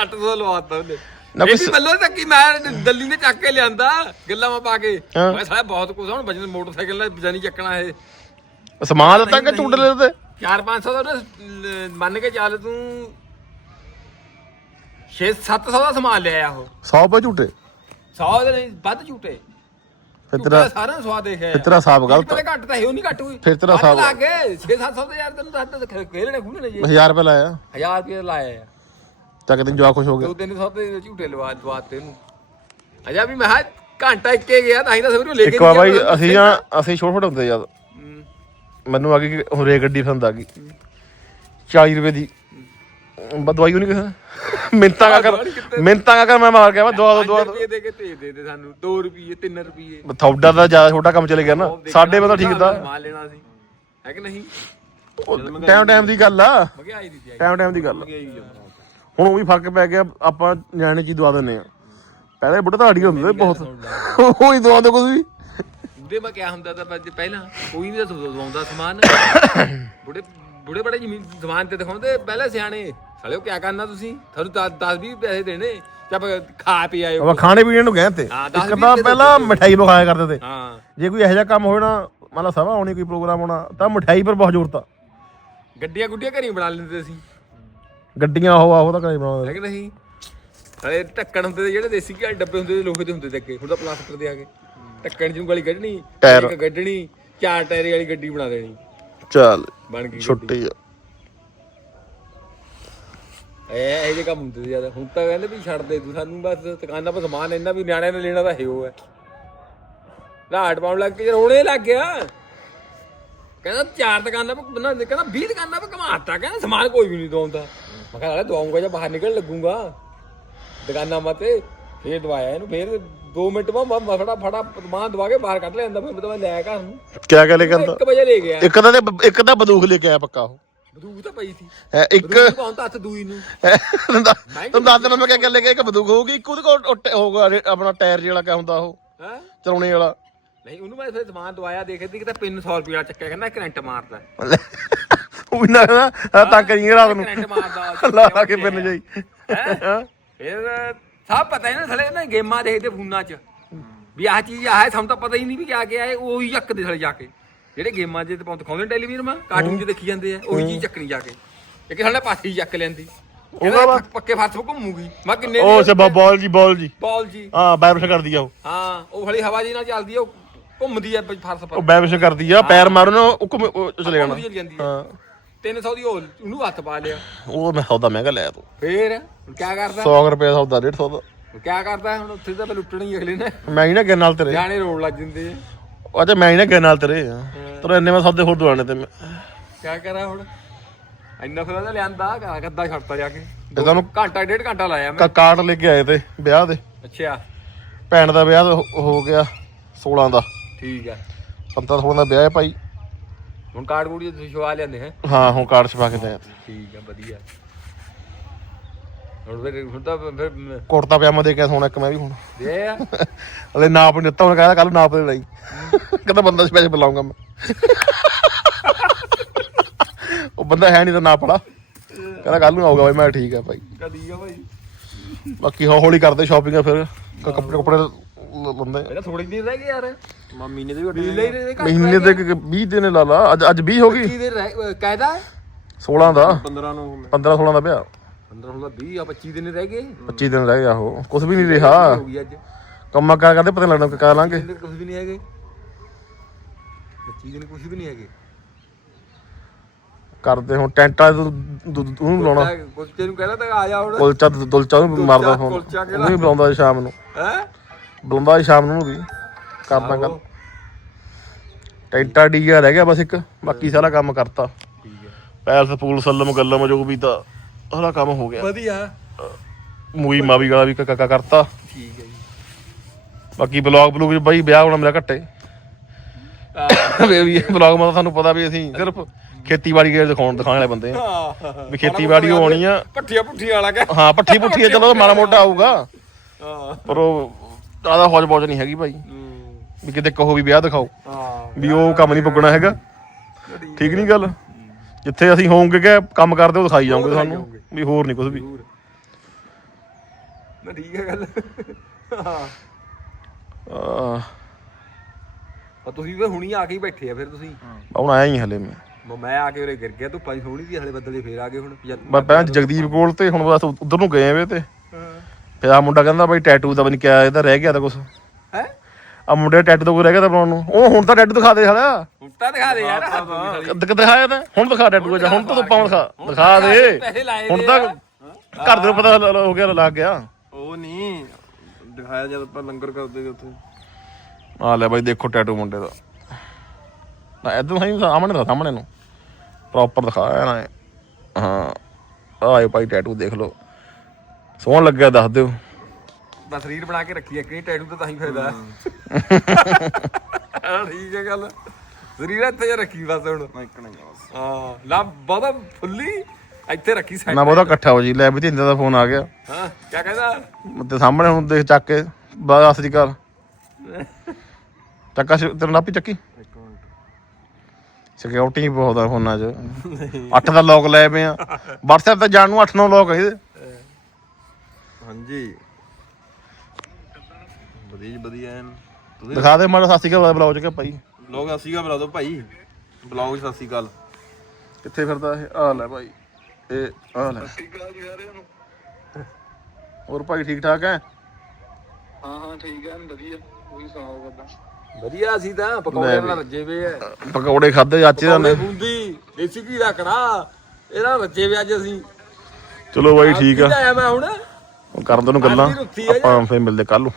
800 ਲਵਾਤਾ ਉਹਨੇ। ਨਾ ਇਹ ਕੋਈ ਵੀ ਬੱਲੋ ਤੱਕ ਹੀ ਮੈਂ ਦਿੱਲੀ ਨੇ ਚੱਕ ਕੇ ਲਿਆਂਦਾ ਗੱਲਾਂ ਮੈਂ ਪਾ ਕੇ। ਹਾਂ। ਮੈਂ ਸਾਲਾ ਬਹੁਤ ਕੁਝ ਹੁਣ ਵਜਨ ਮੋਟਰਸਾਈਕਲ ਨਾਲ ਬਜਾਨੀ ਚੱਕਣਾ ਇਹ। ਸਮਾਨ ਦਿੱਤਾ ਕਿ ਝੂਟੇ ਲੈ ਦਿੱਤੇ 4-500 ਦਾ ਉਹਨੇ ਲ- ਮੰਨ ਕੇ ਚੱਲ ਤੂੰ 6-700 ਦਾ ਸਮਾਨ ਲਿਆ ਉਹ। 100 ਰੁਪਏ ਝੂਟੇ? 100 ਦੇ ਨਹੀਂ ਵੱਧ ਝੂਟੇ। ਫਿਰ ਤੇਰਾ ਸਾਰਾ ਸਵਾਦ ਦੇਖਿਆ ਫਿਰ ਤੇਰਾ ਹਿਸਾਬ ਗਲਤ ਘੱਟ ਤਾਂ ਹੈ ਉਹ ਨਹੀਂ ਘੱਟ ਹੋਈ। ਫਿਰ ਤੇਰਾ ਹਿਸਾਬ- ਲਾ ਕੇ 6-700 ਦੇ ਯਾਰ ਤੈਨੂੰ ਦੱਸ ਖੇਲਣੇ ਖੁੱਲਣੇ ਜੀ। 1000 ਰੁਪਏ ਲਾਇਆ। 1000 ਰੁਪਏ ਲਾਇਆ ਤਾਂ ਕਿਤੇ ਜਵਾ ਖੁਸ਼ ਹੋ ਗਿਆ। ਦੋ ਤਿੰਨ ਸੌ ਦੇ ਝੂਟੇ ਲਵਾ ਦਵਾਤੇ ਇਹਨੂੰ। ਅਜਾ ਵੀ ਮੈਂ ਘੰਟਾ ਇੱਕੇ ਗਿਆ ਤਾਂ ਹੀ ਤਾਂ ਸਵੇਰੇ ਲੈ ਕੇ ਇੱਕ ਬਾਈ। ਅਸੀਂ ਨਾ ਅਸੀਂ ਛੋਟੇ ਛੋਟੇ ਹੁੰਦੇ ਜਦ। ਮੈਨੂੰ ਆ ਗਈ ਹੁਰੇ ਗੱਡੀ ਪਸੰਦ ਆ ਗਈ। 40 ਰੁਪਏ ਦੀ। ਬਸ ਦਵਾਈ ਉਹ ਨਹੀਂ ਕਿਹਾ ਮਿੰਤਾ ਕਾ ਕਰ ਮਿੰਤਾ ਕਾ ਕਰ ਮੈਂ ਮਾਰ ਗਿਆ ਵਾ ਦਵਾ ਦੋ ਦਵਾ ਰੁਪਏ ਦੇ ਕੇ ਭੇਜ ਦੇ ਦੇ ਸਾਨੂੰ 2 ਰੁਪਏ 3 ਰੁਪਏ। ਦੋ ਥੌਡਾ ਦਾ ਜ਼ਿਆਦਾ ਛੋਟਾ ਕੰਮ ਚਲੇ ਗਿਆ ਨਾ। ਸਾਡੇ ਮੈਂ ਤਾਂ ਠੀਕ ਦਾ। ਮਾਲ ਲੈਣਾ ਸੀ। ਹੈ ਕਿ ਨਹੀਂ? ਟਾਈਮ ਟਾਈਮ ਦੀ ਗੱਲ ਆ। ਮਹਿੰਗਾਈ ਦੀ ਟਾਈਮ ਟਾਈਮ ਦੀ ਗੱਲ। ਹੁਣ ਉਹ ਵੀ ਫ਼ਰਕ ਪੈ ਗਿਆ ਆਪਾਂ ਨਿਆਣੇ ਚੀ ਦਵਾ ਦਿੰਨੇ ਆ। ਪਹਿਲੇ ਬੁੱਢੇ ਤਾਂ ਹੁੰਦੇ ਤੇ ਬਹੁਤ। ਉਹੀ ਦਵਾਉਂਦੇ ਕੁਝ ਵੀ। ਬੁੱਢੇ ਮੈਂ ਕਿਆ ਹੁੰਦਾ ਤਾਂ ਪਹਿ- ਪਹਿਲਾਂ ਕੋਈ ਨਹੀਂ ਦਵਾਉਂਦਾ ਸਮਾਨ। ਬੁੱਢੇ ਬੁੱਢੇ ਬੜੇ ਜ਼ਮੀਨ ਤੇ ਦਿਖਾਉਂਦੇ ਪਹਿਲਾਂ ਸਿਆਣੇ। ਸਾਲਿਓ ਕਿਆ ਕਰਨਾ ਤੁਸੀਂ? ਤੁਹਾਨੂੰ 10 20 ਪੈਸੇ ਦੇਣੇ। ਚੱਪ ਖਾ ਪੀ ਆਇਓ ਆਪਾਂ ਖਾਣੇ ਪੀਣੇ ਨੂੰ ਗਏ ਤੇ ਹਾਂ, ਦਸ ਇੱਕ ਵੀਹ ਤਾਂ ਪਹਿਲਾਂ ਮਠਾਈ ਪਕਾਇਆ ਕਰਦੇ ਤੇ। ਹਾਂ। ਜੇ ਕੋਈ ਇਹੋ ਜਿਹਾ ਕੰਮ ਹੋਣਾ ਮੰਨ ਲਾ ਸਭਾ ਆਉਣੀ ਕੋਈ ਪ੍ਰੋਗਰਾਮ ਹੋਣਾ ਤਾਂ ਮਠਾਈ ਪਰ ਬਹੁਤ ਜ਼ੋਰ ਤਾ। ਗੱਡੀਆਂ ਗੁੱਡੀਆਂ ਘਰੀ ਬਣਾ ਲੈਂਦੇ ਸੀ ਗੱਡੀਆਂ ਉਹ ਆਹੋ ਤਾਂ ਘਰੇ ਬਣਾਉਂਦੇ ਹੈ ਕਿ ਨਹੀਂ? ਹਲੇ ਢੱਕਣ ਹੁੰਦੇ ਤੇ ਜਿਹੜੇ ਦੇਸੀ ਘੀ ਡੱਬੇ ਹੁੰਦੇ ਤੇ ਲੋਹੇ ਦੇ ਹੁੰਦੇ ਤੇ ਅੱਗੇ। ਹੁਣ ਤਾਂ ਪਲਾਸਟਿਕ ਦੇ ਆ ਗਏ। ਢੱਕਣ ਜਿਹਨੂੰ ਗਲੀ ਕੱਢਣੀ ਟਾਇਰ। ਇੱਕ ਕੱਢਣੀ ਚਾਰ ਟਾਇਰੇ ਵਾਲੀ ਗੱਡੀ ਬਣਾ ਦੇਣੀ। ਚੱਲ ਬਣ ਗਈ ਗੱਡੀ। ਛੁੱਟੀ ਆ। ਇਹ ਇਹ ਜੇ ਕੰਮ ਹੁੰਦੇ ਸੀ ਜ਼ਿਆਦਾ। ਹੁਣ ਤਾਂ ਕਹਿੰਦੇ ਵੀ ਛੱਡ ਦੇ ਤੂੰ ਸਾਨੂੰ ਬਸ ਦੁਕਾਨਾਂ 'ਤੇ ਸਮਾਨ ਇੰਨਾ ਵੀ ਨਿਆਣਿਆਂ ਨੇ ਲੈਣਾ ਤਾਂ ਹੈ। ਉਹ ਹੈ ਲਾਟ ਪਾਉਣ ਲੱਗ ਕੇ ਰੋਣੇ ਲੱਗ ਗਿਆ। ਕਹਿੰਦਾ ਚਾਰ ਦੁਕਾਨਾਂ 'ਤੇ ਬਣਾ ਦੇ ਕਹਿੰਦਾ 20 ਦੁਕਾਨਾਂ 'ਤੇ ਕਮਾਤਾ। ਕਹਿੰਦਾ ਸਮਾਨ ਕੋਈ ਵੀ ਨਹੀਂ ਦਵਾਉਂਦਾ। ਮੈਂ ਕਿਹਾ ਨਾਲੇ ਦਵਾਉਂਗਾ ਜਾਂ ਬਾਹਰ ਨਿਕਲ ਲੱਗੂਗਾ। ਦੁਕਾਨਾਂ ਮਤੇ ਫੇਰ ਦਵਾਇਆ ਇਹਨੂੰ ਫੇਰ 2 ਮਿੰਟ ਬਾਅਦ ਮੈਂ ਫੜਾ ਫੜਾ ਸਮਾਨ ਦਵਾ ਕੇ ਬਾਹਰ ਕੱਢ ਲਿਆਂਦਾ ਫਿਰ ਮੈਂ ਲੈ ਘਰ ਨੂੰ ਕਿਆ ਕਹਿ ਲੈ ਕਹਿੰਦਾ 1 ਵਜੇ ਲੈ ਗਿਆ ਇੱਕ ਤਾਂ ਤੇ- ਇੱਕ ਤਾਂ ਬੰਦੂਕ ਲੈ ਕੇ ਆਇਆ ਪੱਕਾ ਉਹ। ਬਦੂਕ ਤਾਂ ਪਈ ਸੀ। ਹੈ ਇੱਕ ਬਦੂਕ ਪਾਉਂ ਤਾਂ ਹੱਥ ਦੂਈ ਨੂੰ। ਤੁਹਾਨੂੰ ਦੱਸ ਦੇਣਾ ਮੈਂ ਕਿਆ ਗੱਲ ਲੈ ਕੇ ਇੱਕ ਬੰਦੂਕ ਹੋਊਗੀ? ਇੱਕ ਉਹਦੇ ਕੋਲ ਉਹ ਟ- ਹੋਊਗਾ ਰੇ- ਆਪਣਾ ਟਾਇਰ ਜਿਹੜਾ ਕਿਆ ਹੁੰਦਾ ਉਹ? ਹੈ? ਚਲਾਉਣੇ ਵਾਲਾ। ਨਹੀਂ ਉਹਨੂੰ ਮੈਂ ਫਿਰ ਸਮਾਨ ਦਵਾਇਆ ਦੇਖਦੀ ਕਿ ਤਾਂ 300 ਰੁਪਏ ਚੱਕਿਆ ਕਹਿੰਦਾ ਕਰੰਟ ਮਾਰਦਾ। ਉਹ ਵੀ ਨਾ ਕਹਿੰਦਾ ਤਾਂ ਕਰੀ ਰਾਤ ਨੂੰ। ਕਰੰਟ ਮਾਰਦਾ ਲਾ ਕੇ ਫਿਰਨ ਜਾਈ ਹੈਂ? ਫਿਰ ਸਭ ਪਤਾ ਹੈ ਨਾ ਥਲੇ ਨਾ ਗੇਮਾਂ ਦੇਖਦੇ ਫੋਨਾਂ 'ਚ। ਵੀ ਆਹ ਚੀਜ਼ ਆਹ ਹੈ ਸਾਨੂੰ ਤਾਂ ਪਤਾ ਹੀ ਨਹੀਂ ਵੀ ਕਿਆ ਕਿਆ ਹੈ ਉਹੀ ਚੱਕਦੇ ਥਲੇ ਜਾ ਕੇ। ਜਿਹੜੇ ਗੇਮਾਂ 'ਚ ਤੇ ਪਾਉਂ ਦਿਖਾਉਂਦੇ ਟੈਲੀਵਿਜ਼ਨ ਮਾ ਕਾਰਟੂਨ 'ਚ ਦੇਖੀ ਜਾਂਦੇ ਆ ਉਹੀ ਚੀਜ਼ ਚੱਕਣੀ ਜਾ ਕੇ। ਇੱਕ ਥਲੇ ਪਾਸੀ ਚੱਕ ਲੈਂਦੀ। ਉਹਦਾ ਵਾ- ਪੱਕੇ ਫਰਸ਼ 'ਤੇ ਘੁੰਮੂਗੀ। ਮੈਂ ਕਿੰਨੇ ਉਹ ਸੇ ਬਾਲ ਜੀ ਬਾਲ ਜੀ। ਬਾਲ ਜੀ। ਹਾਂ ਵਾਈਬ੍ਰੇਸ਼ਨ ਕਰਦੀ ਆ ਉਹ। ਹਾਂ ਉਹ ਹਲੀ ਹਵਾ ਜੀ ਨਾਲ ਚੱਲਦੀ ਆ ਉਹ ਘੁੰਮਦੀ ਆ ਫਰਸ਼ ਪਰ। ਉਹ ਵਾਈਬ੍ਰੇਸ਼ਨ ਕਰਦੀ ਆ ਪੈਰ ਮਾਰੋ ਨਾ ਉਹ ਘੁੰਮ- ਉਹ ਚਲੇ ਜਾਣਾ। ਘੁੰਮਦੀ ਚਲੀ ਜਾਂਦੀ ਆ। ਹਾਂ। 300 ਦੀ ਉਹ ਉਹਨੂੰ ਹੱਥ ਪਾ ਲਿਆ। ਉਹ ਮੈਂ ਸੌਦਾ ਮਹਿੰਗਾ ਲਿਆ ਤੂੰ। ਫੇਰ? ਹੁਣ ਕਿਆ ਕਰਦਾ? 100 ਰੁਪਏ ਸੌਦਾ 150 ਦਾ। ਹੁਣ ਕਿਆ ਕਰਦਾ? ਹੁਣ ਉੱਥੇ ਤਾਂ ਫਿਰ ਲੁੱਟਣੀ ਅਗਲੇ ਨੇ। ਮੈਂ ਹੀ ਨਾ ਗਿਣ ਨਾਲ ਤੇਰੇ। ਜਾਣੇ ਰੋਣ ਲੱਗ ਜਾਂਦੇ ਆ। ਅੱਛਾ ਮੈਂ ਹੀ ਨਾ ਗਿਣ ਨਾਲ ਤੇਰੇ। ਤੇਰੇ ਇੰਨੇ ਮੈਂ ਸੌਦੇ ਹੋਰ ਦਵਾਣੇ ਤੇ ਮੈਂ। ਕਿਆ ਕਰਾਂ ਹੁਣ? ਇੰਨਾ ਫਿਰ ਉਹਦਾ ਲਿਆਂਦਾ ਗੱਦਾ ਛੱਡਤਾ ਜਾ ਕੇ। ਇਹ ਤੁਹਾਨੂੰ ਘੰਟਾ ਡੇਢ ਘੰਟਾ ਲਾਇਆ ਮੈਂ। ਕਾ- ਕਾਰਡ ਲੈ ਕੇ ਆਏ ਤੇ ਵਿਆਹ ਦੇ। ਅੱਛਾ। ਭੈਣ ਦਾ ਵਿਆਹ ਤਾਂ ਹੋ- ਹੋ ਗਿਆ 16 ਦਾ। ਠੀਕ ਆ। 15 16 ਦਾ ਵਿਆਹ ਹੈ ਭਾਈ। ਹੁਣ ਕਾਰਡ ਕੂੜੀ ਤੁਸੀਂ ਸ਼ਵਾ ਲਿਆਂਦੇ ਹੈ? ਹਾਂ ਹੁਣ ਕਾਰਡ ਛਪਾ ਕੇ ਦੇ। ਠੀਕ ਆ ਵਧੀਆ। ਹੁਣ ਫਿਰ ਹੁਣ ਤਾਂ ਫਿਰ ਕੁੜਤਾ ਪਜਾਮਾ ਦੇ ਕੇ ਸੋਣਾ ਇੱਕ ਮੈਂ ਵੀ ਹੁਣ। ਦੇ ਆ? ਹਲੇ ਨਾਪ ਨਹੀਂ ਦਿੱਤਾ ਹੁਣ ਕਹਿੰਦਾ ਕੱਲ ਨਾਪ ਦੇ ਲਈ। ਕਹਿੰਦਾ ਬੰਦਾ ਸਪੈਸ਼ਲ ਬੁਲਾਉਂਗਾ ਮੈਂ। ਉਹ ਬੰਦਾ ਹੈ ਨਹੀਂ ਤਾਂ ਨਾਪ ਵਾਲਾ ਕਹਿੰਦਾ ਕੱਲ ਨੂੰ ਆਊਗਾ ਬਾਈ ਮੈਂ ਠੀਕ ਆ ਭਾਈ ਕਦੀ ਆ ਭਾਈ ਬਾਕੀ ਹੌਲੀ ਹੌਲੀ ਕਰਦੇ ਸ਼ਾਪਿੰਗ ਫਿਰ। ਕੱਪੜੇ ਕੱਪੜੇ ਲੰਦੇ ਇਹਦਾ ਥੋੜੀ ਦਿਨ ਰਹਿ ਗਏ ਯਾਰ। ਮਹੀਨੇ ਦੇ ਵੀ ਲੈ ਰਹੇ ਮਹੀਨੇ ਦੇ 20 ਦਿਨ ਲਾ ਲਾ। ਅੱਜ ਅੱਜ 20 ਹੋ ਗਈ? ਕੀ ਦੇ ਰਹਿ ਕਾਇਦਾ 16 ਦਾ। 15 ਨੂੰ 15 16 ਦਾ ਵਿਆਹ 15 16 20 ਆ 25 ਦਿਨ ਰਹਿ ਗਏ। 25 ਦਿਨ ਰਹਿ ਗਿਆ ਉਹ। ਕੁਝ ਵੀ ਨਹੀਂ ਰਿਹਾ। ਹੋ ਗਈ ਅੱਜ। ਕੰਮਾਂ ਕਾਰ ਕਰਦੇ ਪਤਾ ਲੱਗਣਾ ਕਰ ਲਾਂਗੇ। ਦਿਨ ਕੁਝ ਵੀ ਨਹੀਂ ਹੈਗੇ। 25 ਦਿਨ ਕੁਝ ਵੀ ਨਹੀਂ ਹੈਗੇ। ਕਰਦੇ ਹੁਣ ਟੈਂਟਾਂ ਉਹਨੂੰ ਬੁਲਾਉਣਾ ਕੁਲਚੇ ਨੂੰ ਕਹਿੰਦਾ ਤਾਂ ਆ ਜਾ ਹੁਣ। ਕੁਲਚਾ ਦੁਲਚਾ ਨੂੰ ਮਾਰਦਾ ਕਿਹੜਾ? ਉਹਨੂੰ ਵੀ ਬੁਲਾਉਂਦਾ ਸ਼ਾਮ ਨੂੰ। ਹੈ? ਬੁਲਾਉਂਦਾ ਸੀ ਸ਼ਾਮ ਨੂੰ ਵੀ ਕਰਦਾ ਗੱਲ ਟੈਂਟਾ ਡੀਆ ਰਹਿ ਗਿਆ ਬਸ ਇੱਕ ਬਾਕੀ ਸਾਰਾ ਕੰਮ ਕਰਤਾ। ਠੀਕ ਹੈ। ਪੈਲਸ ਪੂਲ ਸੱਲਮ ਗੱਲਮ ਜੋ ਵੀ ਤਾਂ ਸਾਰਾ ਕੰਮ ਹੋ ਗਿਆ। ਵਧੀਆ। ਮੂਵੀ ਮਾਵੀ ਵਾਲਾ ਵੀ ਕ- ਕ- ਕਰਤਾ। ਠੀਕ ਹੈ ਜੀ। ਬਾਕੀ ਬਲੌਗ ਬਲੂਗ ਚ ਬਾਈ ਵਿਆਹ ਹੋਣਾ ਮੇਰਾ ਘੱਟੇ। ਵੇ ਵੀ ਬਲੌਗ ਮਾ ਤੁਹਾਨੂੰ ਪਤਾ ਵੀ ਅਸੀਂ ਸਿਰਫ ਖੇਤੀਬਾੜੀ ਕੇ ਦਿਖਾਉਣ ਦਿਖਾਉਣ ਵਾਲੇ ਬੰਦੇ ਆ ਵੀ ਖੇਤੀਬਾੜੀ ਹੋਣੀ ਆ। ਪੱਠੀਆਂ ਪੁੱਠੀਆਂ ਵਾਲਾ ਕਹ। ਹਾਂ ਪੱਠੀ ਪੁੱਠੀ ਚਲੋ ਮਾੜਾ ਮੋਟਾ ਆਊਗਾ। ਹਾਂ। ਪਰ ਉਹ ਜ਼ਿਆਦਾ ਹੌਜ ਬੌਜ ਨਹੀਂ ਹੈਗੀ ਭਾਈ। ਵੀ ਕਿਤੇ ਕਹੋ ਵੀ ਵਿਆਹ ਦਿਖਾਓ। ਹਾਂ ਵੀ ਉਹ ਕੰਮ ਨਹੀਂ ਪੁੱਗਣਾ ਹੈਗਾ। ਠੀਕ ਨਹੀਂ ਗੱਲ? ਜਿੱਥੇ ਅਸੀਂ ਹੋਵਾਂਗੇ ਕਿ ਕੰਮ ਕਰਦੇ ਉਹ ਦਿਖਾਈ ਜਾਓਗੇ ਸਾਨੂੰ। ਵੀ ਹੋਰ ਨਹੀਂ ਕੁਝ ਵੀ। ਨਾ ਠੀਕ ਹੈ ਗੱਲ। ਹਾਂ। ਆ ਤੁਸੀਂ ਵੀ ਹੁਣੀ ਆ ਕੇ ਹੀ ਬੈਠੇ ਆ ਫਿਰ ਤੁਸੀਂ। ਹੁਣ ਆਇਆ ਹੀ ਹਲੇ ਮੈਂ। ਮ- ਆ ਕੇ ਉਰੇ ਗਿਰ ਗਿਆ ਧੁੱਪਾਂ 'ਚ ਸੋਹਣੀ ਸੀ ਹਲੇ ਬੱਦਲੇ ਫੇਰ ਆ ਗਏ ਹੁਣ। ਪੰਜਾ- ਮੈਂ ਪਹਿਲਾਂ ਜਗਦੀਪ ਕੋਲ ਤੇ ਹੁਣ ਬਸ ਉਧਰ ਨੂੰ ਗਏ ਵੇ ਤੇ। ਫਿਰ ਆ ਮੁੰਡਾ ਕਹਿੰਦਾ ਬਾਈ ਟੈਟੂ ਦਾ ਬਣੀ ਕਿਆ ਇਹਦਾ ਰਹਿ ਗਿਆ ਤਾਂ ਕੁਛ। ਹੈ? ਆ ਮੁੰਡੇ ਟੈਟੂ ਦਾ ਕੋਈ ਰਹਿ ਗਿਆ ਤਾਂ ਬਣਾਉਣ ਨੂੰ। ਉਹ ਹੁਣ ਤਾਂ ਟੈਟੂ ਦਿਖਾ ਦੇ ਸਾਲਾ। ਹੁਣ ਤਾਂ ਦਿਖਾ ਦੇ ਯਾਰ। ਹੱਥ ਵੀ ਦਿਖਾਇਆ ਤਾਂ? ਹੁਣ ਦਿਖਾ ਟੈਟੂ ਜਾ ਹੁਣ ਤਾਂ ਪਾਉਂ ਦਿਖਾ ਦਿਖਾ ਦੇ। ਲਾਏ ਹੁਣ ਦੇ ਤਾਂ। ਘਰ ਦੇ ਨੂੰ ਪਤਾ ਲ- ਲ- ਹੋ ਗਿਆ ਲੱਗ ਗਿਆ। ਉਹ ਨਹੀਂ। ਦਿਖਾਇਆ ਜਦ ਆਪਾਂ ਲੰਗਰ ਕਰਦੇ ਸੀ ਉੱਥੇ। ਆ ਲੈ ਬਾਈ ਦੇਖੋ ਟੈਟੂ ਮੁੰਡੇ ਦਾ। ਨਾ ਇਦਾਂ ਹੀ ਸਾਹਮਣੇ ਦਾ ਸਾਹਮਣੇ ਨੂੰ। ਪ੍ਰੋਪਰ ਦਿਖਾਇਆ ਨਾ ਇਹ। ਹਾਂ ਆਏ ਭਾਈ ਟੈਟੂ ਦੇਖ ਲਓ। ਸੋਹਣ ਲੱਗਿਆ ਦੱਸ ਦਿਓ। ਬਸ ਰੀਲ ਬਣਾ ਕੇ ਰੱਖੀ ਇੱਕ ਨਹੀਂ ਟੈਟੂ ਤਾਂ ਤਾਂ ਹੀ ਫਾਇਦਾ ਹਾਂ ਠੀਕ ਹੈ ਗੱਲ। ਸਰੀਰ ਇੱਥੇ ਰੱਖੀ ਬਸ ਹੁਣ। ਮੈਂ ਇੱਕ ਨਹੀਂ ਆ ਬਸ। ਹਾਂ ਲਾ ਬਾਬਾ ਫੁੱਲੀ ਇੱਥੇ ਰੱਖੀ ਸਾਈਡ ਨਾ ਬਹੁਤਾ ਇਕੱਠਾ ਹੋ ਜੀ ਲੈ ਵੀ ਤਿੰਦੇ ਦਾ ਫੋਨ ਆ ਗਿਆ। ਹਾਂ ਕੀ ਕਹਿੰਦਾ? ਤੇ ਸਾਹਮਣੇ ਹੁਣ ਦੇਖ ਚੱਕ ਕੇ ਬਸ ਸਤਿ ਸ਼੍ਰੀ ਅਕਾਲ ਚੱਕਾ ਤੇਰਾ ਨਾਪੀ ਚੱਕੀ? ਸਿਕਿਉਰਿਟੀ ਬਹੁਤ ਆ ਫੋਨਾਂ 'ਚ। ਅੱਠ ਦਾ ਲੋਕ ਲੈ ਪਏ ਆ। WhatsApp ਤੇ ਜਾਣ ਨੂੰ 8-9 ਲੋਕ ਇਹਦੇ। ਹਾਂਜੀ। ਵਧੀਆ ਜੀ ਵਧੀਆ ਐਨ। ਤੁਸੀਂ ਦਿਖਾ ਦੇ ਮਾੜਾ ਸ਼੍ਰੀ ਅਕਾਲ ਬਲੌਗ 'ਚ ਕਿ ਭਾਈ? ਬਲੌਗ ਸਤਿ ਸ਼੍ਰੀ ਅਕਾਲ ਬੁਲਾ ਭਾਈ। ਬਲੌਗ ਸਤਿ ਸ਼੍ਰੀ ਅਕਾਲ। ਕਿੱਥੇ ਫਿਰਦਾ ਇਹ? ਆ ਲੈ ਭਾਈ। ਇਹ ਆ ਲੈ। ਹੋਰ ਭਾਈ ਠੀਕ ਠਾਕ ਹੈ ਹਾਂ ਹਾਂ ਠੀਕ ਹੈ ਵਧੀਆ। ਉਹੀ ਸੁਣਾਓ ਗੱਲਾਂ ਵਧੀਆ ਅਸੀਂ ਤਾਂ ਪਕੌੜੇ ਨਾਲ ਰੱਜੇ ਵੇ ਐ। ਪਕੌੜੇ ਖਾਦੇ ਚਾਚੇ ਦਾ ਪਕੌੜੇ ਨੇ। ਬੂੰਦੀ ਦੇਸੀ ਘੀ ਦਾ ਕੜਾ ਇਹਦਾ ਰੱਜੇ ਵੇ ਅੱਜ ਅਸੀਂ। ਚਲੋ ਬਾਈ ਠੀਕ ਆ। ਆਇਆ ਮੈਂ ਹੁਣ? ਕਰਨ ਤੋਂ ਨੂੰ ਗੱਲਾਂ ਆਪਾਂ ਫੇਰ ਮਿਲਦੇ ਕੱਲ ਨੂੰ।